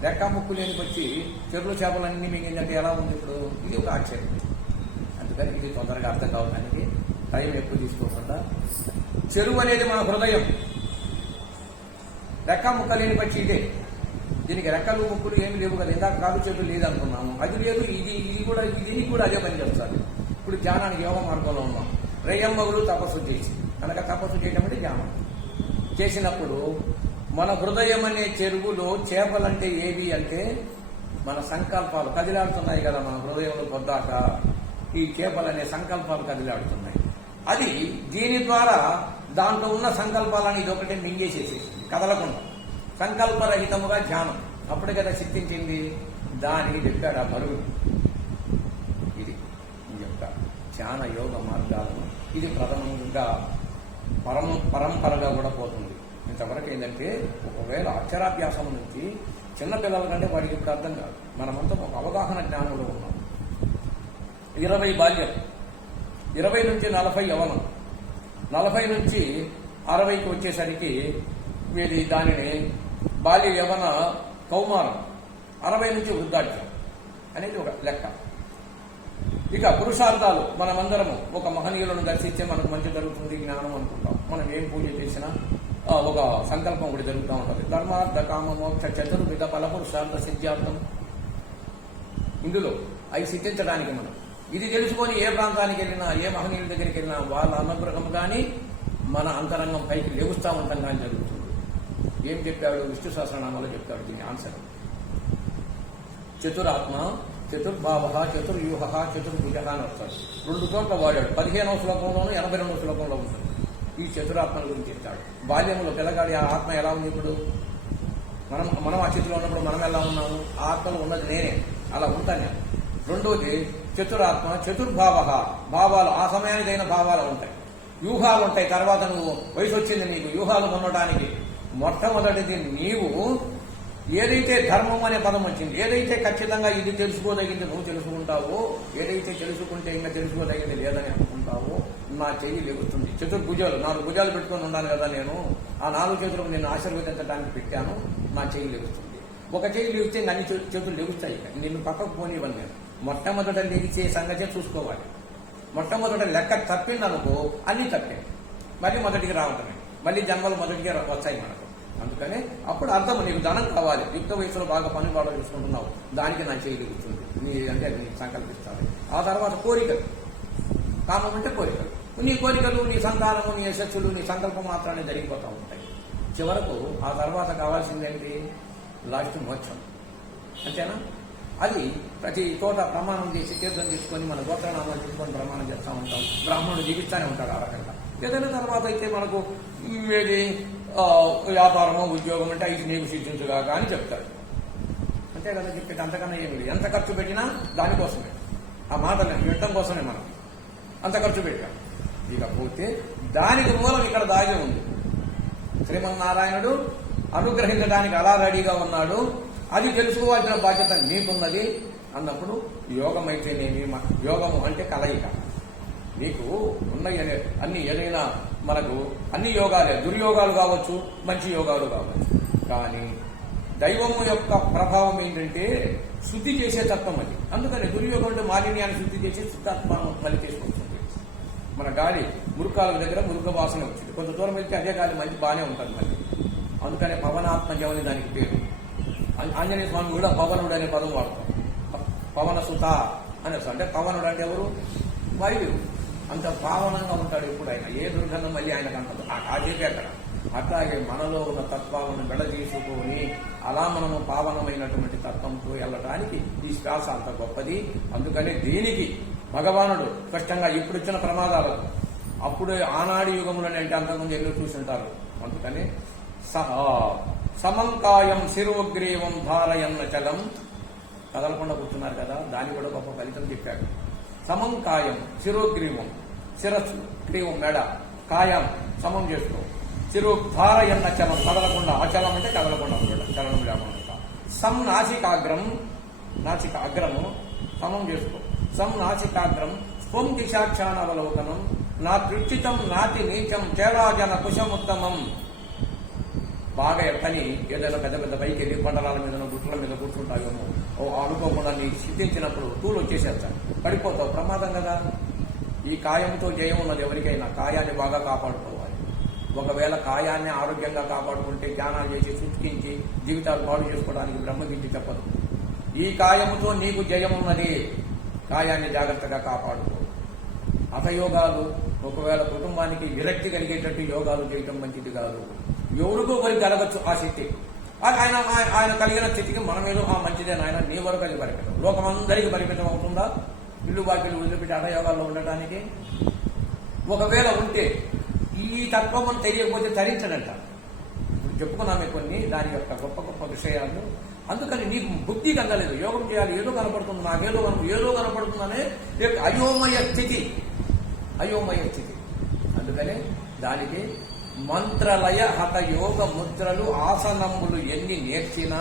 రెక్క ముక్కు లేని పక్షి చెరువు చేపలన్నీ మిగిలిందంటే ఎలా ఉంది? ఇప్పుడు ఇది ఒక ఆశ్చర్యం. అందుకని ఇది తొందరగా అర్థం కావడానికి టైం ఎక్కువ తీసుకోకుండా, చెరువు అనేది మన హృదయం. రెక్క ముక్క లేని పక్షి ఇదే. దీనికి రెక్కలు ముక్కులు ఏమి లేవు కదా. ఇందాక కాలు చేతులు లేదు అనుకున్నాము, అది లేదు. దీనికి కూడా అదే పని చేస్తారు. ఇప్పుడు ధ్యానానికి యోగ మార్గంలో ఉన్నాం. రెయ్యంబగులు తపస్సు చేసి కనుక తపస్సు చేయడం అంటే ధ్యానం చేసినప్పుడు మన హృదయం అనే చెరువులో చేపలంటే ఏవి అంటే మన సంకల్పాలు కదిలాడుతున్నాయి కదా. మన హృదయంలో పొద్దాక ఈ చేపలనే సంకల్పాలు కదిలాడుతున్నాయి. అది దీని ద్వారా దాంట్లో ఉన్న సంకల్పాలని ఇదొకటే మింగేసేసి కదలకుండా సంకల్పరహితముగా ధ్యానం అప్పుడే కదా సిద్ధించింది. దానికి చెప్పాడు ఆ బరువు. ఇది యొక్క ధ్యాన యోగ మార్గాలను ఇది ప్రథమంగా పరంపరగా కూడా పోతుంది. ఇంతవరకు ఏంటంటే ఒకవేళ అక్షరాభ్యాసం నుంచి చిన్నపిల్లల కంటే వాడికి ఇప్పుడు అర్థం కాదు. మనమంతా ఒక అవగాహన జ్ఞానంలో ఉన్నాం. 20 బాల్యం, 20 నుంచి 40 యవనం, 40 నుంచి 60కి వచ్చేసరికి వీరి దానిని బాల్య యవన కౌమారం, 60 నుంచి వృద్ధాధ్యం అనేది ఒక లెక్క. ఇక పురుషార్థాలు మనమందరము ఒక మహనీయులను దర్శిస్తే మనకు మంచి జరుగుతుంది జ్ఞానం అనుకుంటాం. మనం ఏం పూజ చేసినా ఒక సంకల్పం కూడా జరుగుతూ ఉంటుంది. ధర్మార్థ కామ మోక్ష చతుర్విధ ఫల పురుషార్థ సిద్ధ్యార్థం. ఇందులో అవి సిద్ధించడానికి మనం ఇది తెలుసుకొని ఏ ప్రాంతానికి వెళ్ళినా ఏ మహనీయుల దగ్గరికి వెళ్ళినా వాళ్ళ అనుగ్రహం కానీ మన అంతరంగం పైకి లేవుస్తూ ఉంటాం కానీ జరుగుతుంది. ఏం చెప్పాడు విష్ణు సహస్రనామాలో చెప్తాడు దీని ఆన్సర్. చతురాత్మ, చతుర్భావ, చతుర్వ్యూహ, చతుర్భుజ అని వస్తాడు. 2 చోట్ల వాడాడు. 15వ శ్లోకంలోనూ 82వ శ్లోకంలో ఉంటుంది. ఈ చతురాత్మల గురించి చెప్తాడు. బాల్యంలో పిల్లగాడి ఆ ఆత్మ ఎలా ఉంది? ఇప్పుడు మనం ఆ స్థితిలో ఉన్నప్పుడు మనం ఎలా ఉన్నాము? ఆ ఆత్మలో ఉన్నది నేనే, అలా ఉంటాను నేను. రెండోది చతురాత్మ, చతుర్భావ, భావాలు ఆ సమయానికైన భావాలు ఉంటాయి, వ్యూహాలు ఉంటాయి. తర్వాత నువ్వు వయసు వచ్చింది నీకు వ్యూహాలు పొందడానికి. మొట్టమొదటిది నీవు ఏదైతే ధర్మం అనే పదం వచ్చింది, ఏదైతే ఖచ్చితంగా ఇది తెలుసుకోదగింది నువ్వు తెలుసుకుంటావో, ఏదైతే తెలుసుకుంటే ఇంకా తెలుసుకోదగింది లేదని అనుకుంటావో నా చెయ్యి లెగుస్తుంది. చతుర్భుజాలు, 4 భుజాలు పెట్టుకొని ఉన్నాను కదా నేను, ఆ 4 చేతులకు నేను ఆశీర్వదించడానికి పెట్టాను, నా చెయ్యి లెగుస్తుంది. ఒక చెయ్యి లెగిస్తే అన్ని చేతులు లెగుస్తాయి. నిన్ను పక్కకు పోనివ్వను నేను. మొట్టమొదట లెగిసే సంగతే చూసుకోవాలి. మొట్టమొదట లెక్క తప్పిందనుకో అన్ని తప్పే, మళ్ళీ మొదటికి రావటమే, మళ్ళీ జన్మలు మొదటికి వచ్చాయి మనకు. అందుకనే అప్పుడు అర్థం నీకు ధనం కావాలి, యుక్త వయసులో బాగా పని బాగా చూసుకుంటున్నావు, దానికి నా చేయగలుగుతుంది నీ అంటే నీకు సంకల్పిస్తాను. ఆ తర్వాత కోరికలు, కామం అంటే కోరికలు, నీ కోరికలు, నీ సంతానము, నీ యశస్సులు, నీ సంకల్పం మాత్రాన్ని జరిగిపోతూ ఉంటాయి. చివరకు ఆ తర్వాత కావాల్సిందేంటి? లాస్ట్ మోక్షం. అంతేనా? అది ప్రతి చోట ప్రమాణం చేసి తీర్థం తీసుకొని మన గోత్రనామాలు తీసుకొని ప్రమాణం చేస్తూ ఉంటాం. బ్రాహ్మణుడు జీవిస్తూనే ఉంటాడు ఆ రకంగా. ఏదైనా తర్వాత అయితే మనకు ఏది వ్యాపారమో ఉద్యోగం అంటే ఇది నీకు సిద్ధించుగా అని చెప్తాడు. అంతే కదా చెప్పేది. అంతకన్నా ఏమి లేదు. ఎంత ఖర్చు పెట్టినా దానికోసమే, ఆ మాటలు వినడం కోసమే మనం అంత ఖర్చు పెట్టాం. ఇకపోతే దానికి మూలం ఇక్కడ దాగి ఉంది. శ్రీమన్నారాయణుడు అనుగ్రహించడానికి అలా రెడీగా ఉన్నాడు. అది తెలుసుకోవాల్సిన బాధ్యత నీకున్నది అన్నప్పుడు యోగం అయితేనేమి, యోగము అంటే కలయిక. నీకు ఉన్న అన్ని ఏదైనా మనకు అన్ని యోగాలే, దుర్యోగాలు కావచ్చు, మంచి యోగాలు కావచ్చు. కానీ దైవము యొక్క ప్రభావం ఏంటంటే శుద్ధి చేసే తత్వం అది. అందుకని దుర్యోగం అంటే మాలిన్యాన్ని శుద్ధి చేసే శుద్ధాత్మ మళ్ళీ తీసుకొస్తుంది. మన గాలి మురుకాల దగ్గర మురుగ వాసన వచ్చింది, కొంత దూరం వెళ్తే అదే గాలి మంచి బాగానే ఉంటుంది మళ్ళీ. అందుకనే పవనాత్మజం అని దానికి పేరు. ఆంజనేయ స్వామి కూడా పవనుడు అనే పదం వాడతాం. పవన సుత అని అంటే పవనుడు అంటే ఎవరు? వాయువు. అంత పావనంగా ఉంటాడు ఎప్పుడు ఆయన. ఏ దుర్గంధం మళ్ళీ ఆయనకు అంటదు. ఆ కాజేపే అక్కడ. అట్లాగే మనలో ఉన్న తత్వాలను విడదీసుకొని అలా మనము పావనమైనటువంటి తత్వంతో వెళ్ళడానికి ఈ శ్వాస అంత గొప్పది. అందుకనే దీనికి భగవానుడు స్పష్టంగా ఇప్పుడు వచ్చిన ప్రమాదాలకు అప్పుడు ఆనాడి యుగములని అంటే అంతకుముందు ఎన్నో చూసింటారు. అందుకని సమంకాయం శిరోగ్రీవం ధారయన్న చలం, కదలకుండా కూర్చున్నారు కదా, దాన్ని కూడా గొప్ప ఫలితం చెప్పాడు. సమంకాయం శిరోగ్రీవం, శిరస్సు గ్రీవం మెడ, కాయం సమం చేసుకో, శిరోధారయన్న చలం కదలకుండా, అచలం అంటే కదలకుండా ఉండడం, చలనం లేకుండా. సం నాసికాగ్రం, నాసిక అగ్రము సమం చేసుకో, సం నాసికాగ్రం స్వం దిశాక్షానవలోకనం నా తృచితం నాతి నీచం చేరాజన కుశముత్తమం. బాగా ఎక్కని ఏదైనా పెద్ద పెద్ద పైకి వెళ్ళి కొండరాల మీద గుట్ల మీద కూర్చుంటావేమో, అనుకోకుండా నీ సిద్ధించినప్పుడు తూలు వచ్చేసేస్తాను, పడిపోతావు, ప్రమాదం కదా. ఈ కాయంతో జయం ఉన్నది ఎవరికైనా. కాయాన్ని బాగా కాపాడుకోవాలి. ఒకవేళ కాయాన్ని ఆరోగ్యంగా కాపాడుకుంటే ధ్యానాలు చేసి సూచికించి జీవితాలు పాడు చేసుకోవడానికి బ్రహ్మగీతి చెప్పదు. ఈ కాయముతో నీకు జయం ఉన్నది, కాయాన్ని జాగ్రత్తగా కాపాడుకో. హఠయోగాలు, ఒకవేళ కుటుంబానికి విరక్తి కలిగేటట్టు యోగాలు చేయటం మంచిది కాదు. ఎవరికో మరి కలగచ్చు ఆ శక్తి. ఆయన కలిగిన స్థితికి మనం ఏదో మంచిదే నాయన, నీ వరకు అది పరిమితం. లోకమందరికీ పరిమితం అవుతుందా ఇల్లు వాకిలు వదిలిపెట్టి హఠయోగాల్లో ఉండటానికి? ఒకవేళ ఉంటే ఈ తత్వం అని తెలియకపోతే తరించడంట. ఇప్పుడు చెప్పుకున్నామే కొన్ని దాని యొక్క గొప్ప గొప్ప విషయాలు. అందుకని నీకు బుద్ధి కదలేదు, యోగం చేయాలి, ఏదో కనపడుతుంది, నాకేదో ఏదో కనపడుతుందనే అయోమయ స్థితి, అయోమయ స్థితి. అందుకనే దానికి మంత్రలయ హత యోగ ముద్రలు ఆసనములు ఎన్ని నేర్చినా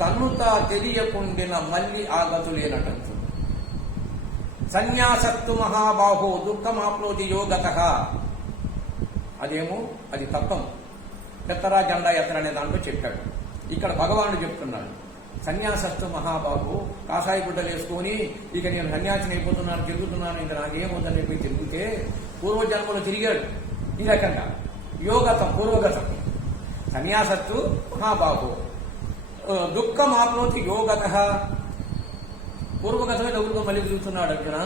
తన్నుతా తెలియకుండిన మళ్ళీ ఆగతులేనటంచు. సన్యాసత్తు మహాబాహో దుఃఖమాప్లోతి యోగత. అదేమో అది తత్వం. ఎత్తరా జెండా ఎత్తర అనే దాంట్లో చెప్పాడు. ఇక్కడ భగవానుడు చెప్తున్నాడు, సన్యాసస్తు మహాబాబు, కాషాయ గుడ్డలు వేసుకొని ఇక నేను సన్యాసిని అయిపోతున్నాను, తిరుగుతున్నాను, ఇంకా నాకేమవుతుందని చెప్పి తిరిగితే పూర్వజన్మలో తిరిగాడు ఈ రకంగా. యోగతం పూర్వగతం. సన్యాసత్తు మహాబాబు దుఃఖం ఆప్నోతి యోగత. పూర్వగతమే నవ్వుతో మళ్ళీ తిరుగుతున్నాడు అర్జున.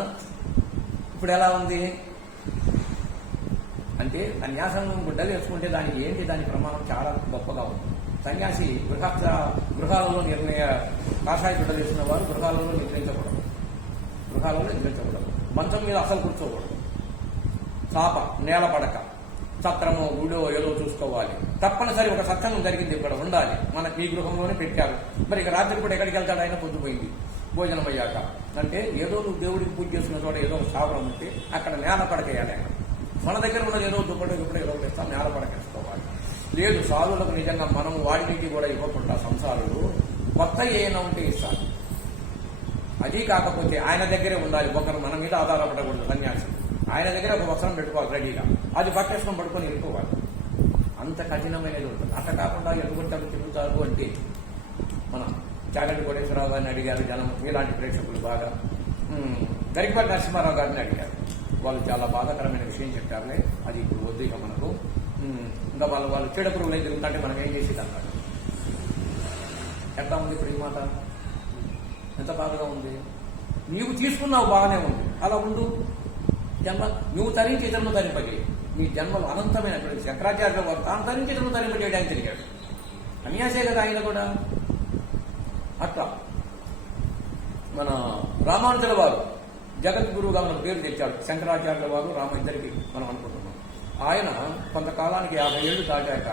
ఇప్పుడు ఎలా ఉంది అంటే సన్యాసం గుడ్డలు వేసుకుంటే దానికి ఏంటి, దాని ప్రమాణం చాలా గొప్పగా ఉంది. సన్యాసి గృహాలలో కాషాయ గుడ్డలు వేసుకున్న వారు గృహాలలో నిద్రించకూడదు, మంచం మీద అసలు కూర్చోకూడదు, చాప నేల పడక, సత్రమో గుడో ఏదో చూసుకోవాలి. తప్పనిసరి ఒక సత్సంగం జరిగింది ఇక్కడ ఉండాలి. మన ఈ గృహంలోనే పెట్టారు. మరి ఇక రాత్రి కూడా ఎక్కడికి వెళ్తాడు ఆయన? పొద్దుపోయింది భోజనం అయ్యాక. అంటే ఏదో నువ్వు దేవుడికి పూజ చేసుకున్న చోట ఏదో ఒక స్థావరం ఉంటే అక్కడ నేల పడకేయాలి ఆయన. మన దగ్గర ఉన్నది ఏదో దుప్పటి ఏదో ఇస్తాం, నేల పడకేసుకోవాలి. లేదు సాధువులకు నిజంగా మనం వాడి నుంచి కూడా ఇవ్వకుండా సంసారులు కొత్త ఏమైనా ఉంటే ఇస్తారు. అది కాకపోతే ఆయన దగ్గరే ఉండాలి. ఒకరు మన మీద ఆధారపడకూడదు. సన్యాసి ఆయన దగ్గర ఒక వస్త్రం పెట్టుకోవాలి రెడీగా, అది పట్టేసుకొని పడుకొని వెళ్ళిపోవాలి. అంత కఠినమైనది ఉంటుంది. అట్లా కాకుండా ఎదుగుతారు తిరుగుతారు అంటే మన చాగంటి కోటేశ్వరరావు గారిని అడిగారు జనం, ఇలాంటి ప్రేక్షకులు బాగా. గరికపాటి నరసింహారావు గారిని అడిగారు, వాళ్ళు చాలా బాధాకరమైన విషయం చెప్పారులే, అది ఇప్పుడు వద్దు ఇక మనకు. ఇంకా వాళ్ళు చెడపురుగులు అయితే తిరుగుతుంటే మనం ఏం చేసేది అన్నాడు. ఎట్లా ఉంది ఇప్పుడు ఈ మాట? ఎంత బాధగా ఉంది. నీవు తీసుకున్నావు బాగానే ఉంది, అలా ఉండు. జన్మ నువ్వు తరించి ఇతరులను తరింపజేయి. నీ జన్మలు అనంతమైనటువంటి శంకరాచార్య వారు తాను తరించి ఇతరులను తరింపజేయడానికి తిరిగాడు. సన్యాసే కదా ఆయన కూడా. అట్లా మన రామానుజుల వారు జగద్గురువుగా మన పేరు తెచ్చాడు. శంకరాచార్యుల వారు రామ ఇద్దరికి మనం అనుకుంటున్నాం. ఆయన కొంతకాలానికి 50 ఏళ్లు దాటాక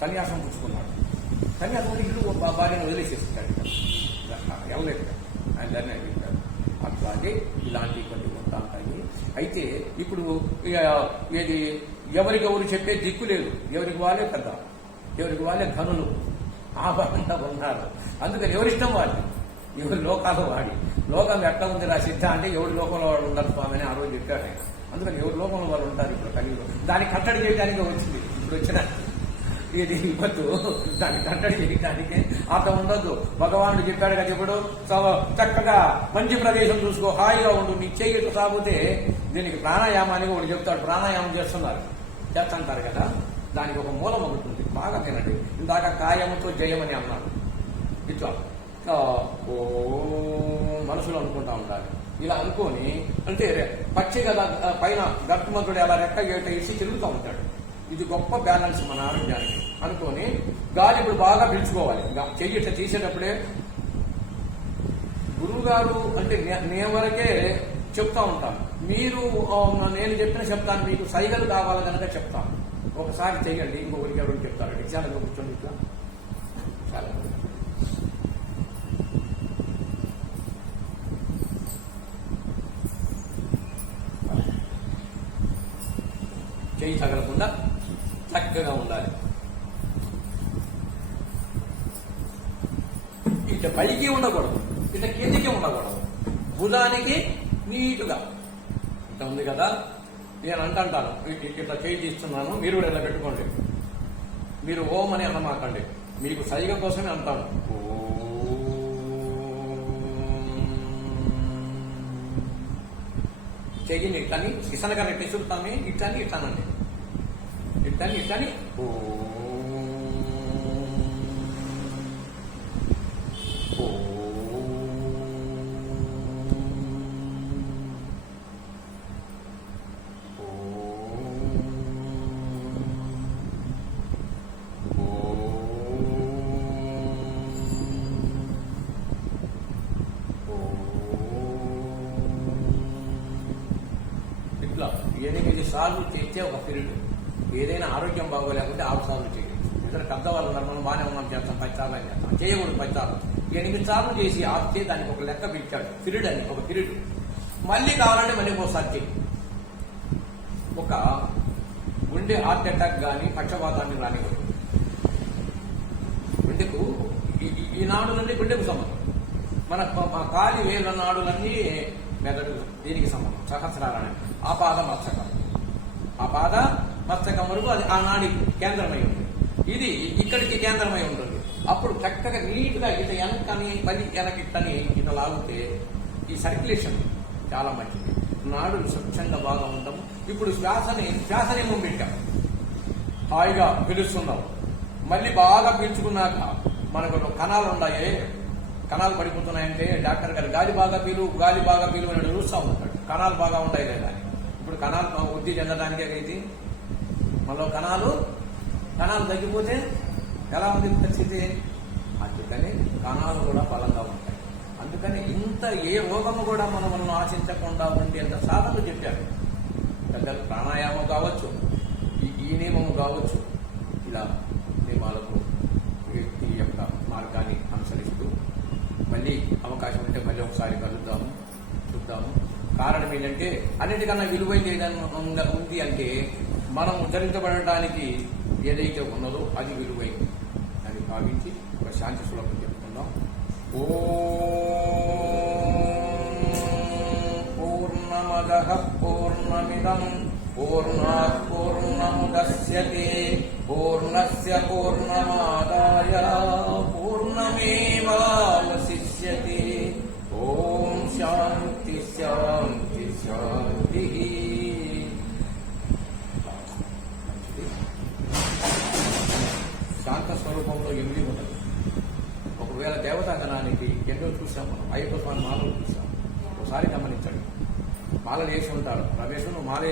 సన్యాసం పుచ్చుకున్నాడు. సన్యాసం ఇల్లు భార్యను వదిలేసేస్తాడు, వెళ్ళలేదు ఆయన దాన్ని అడిగాడు. అట్లాగే ఇలాంటి కొన్ని ఉంటాయి. అయితే ఇప్పుడు ఏది ఎవరికెవరు చెప్పే దిక్కు లేదు. ఎవరికి వాళ్ళే పెద్ద, ఎవరికి వాళ్ళే ధనులు. ఆభరణంగా ఉన్నారు. అందుకని ఎవరిష్టం వాడి, ఎవరి లోకాలు వాడి. లోకం ఎట్లా ఉంది రా సిద్ధ అంటే ఎవరి లోకంలో వాడు ఉండరు స్వామి అని ఆ రోజు చెప్పాడు ఆయన. అందుకని ఎవరి లోకంలో వాళ్ళు ఉంటారు ఇప్పుడు కలియుగం. దాన్ని కట్టడి చేయడానికి వచ్చింది ఇప్పుడు వచ్చిన ఇది విపత్తు. దాన్ని కట్టడి చేయడానికి అర్థం ఉండదు. భగవానుడు చెప్పాడు కదా, ఇప్పుడు చక్కగా మంచి ప్రదేశం చూసుకో, హాయిగా ఉండు, నీ చెయ్యి సాగితే దీనికి ప్రాణాయామానికి ఒకటి చెప్తాడు. ప్రాణాయామం చేస్తుంటారు కదా, దానికి ఒక మూలం ఒకటి ఉంది, బాగా తినండి. ఇందాక కాయముతో జయమని అన్నాడు. ఇట్లా ఓ మనసులో అనుకుంటా ఉండాలి. ఇలా అనుకొని అంటే పచ్చి కదా పైన గర్భమంతుడు అలా రెక్క గేట ఇసి తిరుగుతూ ఉంటాడు. ఇది గొప్ప బ్యాలెన్స్ మన ఆరోగ్యానికి అనుకొని గాలి ఇప్పుడు బాగా పీల్చుకోవాలి. చెయ్యి ఇట్లా తీసేటప్పుడే గురువు గారు అంటే నేను వరకే చెప్తా ఉంటాను. మీరు నేను చెప్తాను, మీకు సైగలు కావాలి కనుక చెప్తాను. ఒకసారి చెయ్యండి, ఇంకొకరికి ఎవరికి చెప్తారు. చాలా కూర్చోండి ఇట్లా. చాలా చెయ్యి తగలకుండా చక్కగా ఉండాలి. ఇట్లా పైకి ఉండకూడదు, ఇట్లా కిందికి ఉండకూడదు. భుజానికి నీటుగా ఇట్లా ఉంది కదా. నేను అంటాను ఇట్లా చేయి తీస్తున్నాను, మీరు కూడా ఇలా పెట్టుకోండి. మీరు ఓం అని అనమాకండి, మీకు సైగ కోసమే అంటాను. చెయ్యిని ఇట్లని ఇసనగా పెసురుతామే, ఇట్లని ఇట్లానండి, ఇట్లని ఓ ఇట్లా 8 సార్లు చేస్తే ఒక పీరియడ్. ఏదైనా ఆరోగ్యం బాగోలేకుంటే 6 సార్లు చేయండి. ఇతర పెద్దవాళ్ళు ఉన్నారు, మనం బాగానే ఉన్నాం, చేస్తాం 10 సార్లు అని చేస్తాం. చేయకూడదు 10 సార్లు. 8 సార్లు చేసి ఆపితే దానికి ఒక లెక్క పిలిచాడు, పీరియడ్ అని ఒక పీరియడ్. మళ్ళీ కావాలంటే మళ్ళీ ఒకసారి చేయి. ఒక గుండె హార్ట్ అటాక్ కానీ పక్షపాతాన్ని రానివ్వదు. గుండెకు ఈ నాడులన్నీ గుండెకు సంబంధం. మన కాలి వేల నాడులన్నీ మెదడు, దీనికి సంబంధం. సహస్రాలని ఆపాద మస్తకం, ఆపాద మస్తకం వరకు అది ఆ నాడి కేంద్రమై ఉంటుంది. ఇది ఇక్కడికి కేంద్రమై ఉంటుంది. అప్పుడు చక్కగా నీట్గా ఇట వెనకని మళ్ళీ వెనకిట్టని ఇట్లా లాగితే ఈ సర్క్యులేషన్ చాలా మంచిది. నాడులు స్వచ్ఛంగా బాగా ఉంటాము. ఇప్పుడు శ్వాసనేమో పెట్టాం, హాయిగా పిలుస్తున్నాం. మళ్ళీ బాగా పీల్చుకున్నాక మనకు కణాలు ఉన్నాయి, కణాలు పడిపోతున్నాయంటే డాక్టర్ గారు గాలి బాగా పీలు అని చూస్తూ ఉంటాడు. కణాలు బాగా ఉన్నాయి లేదా అని. ఇప్పుడు కణాలు వృద్ధి చెందడానికే అయితే మనలో కణాలు తగ్గిపోతే ఎలా ఉంది పరిస్థితి. అందుకని కణాలు కూడా బలంగా ఉంటాయి. అందుకని ఇంత ఏ రోగము కూడా మనం ఆశించకుండా ఉండేంత సాధనలు చెప్పారు పెద్దలు. ప్రాణాయామం కావచ్చు, ఈ నియమము కావచ్చు, ఇలా నియమాలకు వ్యక్తి యొక్క మార్గాన్ని అనుసరిస్తూ మళ్ళీ అవకాశం ఉంటే మళ్ళీ ఒకసారి చూద్దాము. కారణం ఏంటంటే అన్నిటికన్నా విలువైన ఏదైనా ఉంది అంటే మనం ఉద్ధరించబడటానికి ఏదైతే ఉన్నదో అది విలువైంది అని భావించి ఒక శాంతి శ్లోకం చెప్పుకుందాం. పూర్ణమదః పూర్ణమిదం పూర్ణాత్ పూర్ణముదచ్యతే పూర్ణస్య పూర్ణమాదాయ పూర్ణమేవావశిష్యతే. ఓం శాంతి శాంతి శాంతి. శాంత స్వరూపంలో ఎనిమిది ఉంటుంది. ఒకవేళ దేవతాగణానికి ఎన్నో చూసాం మనం. అయ్యప్ప స్వామి మాలలు చూసాం. ఒకసారి గమనించండి, మాలలు వేసి ఉంటారు. రమేష్ నువ్వు మాల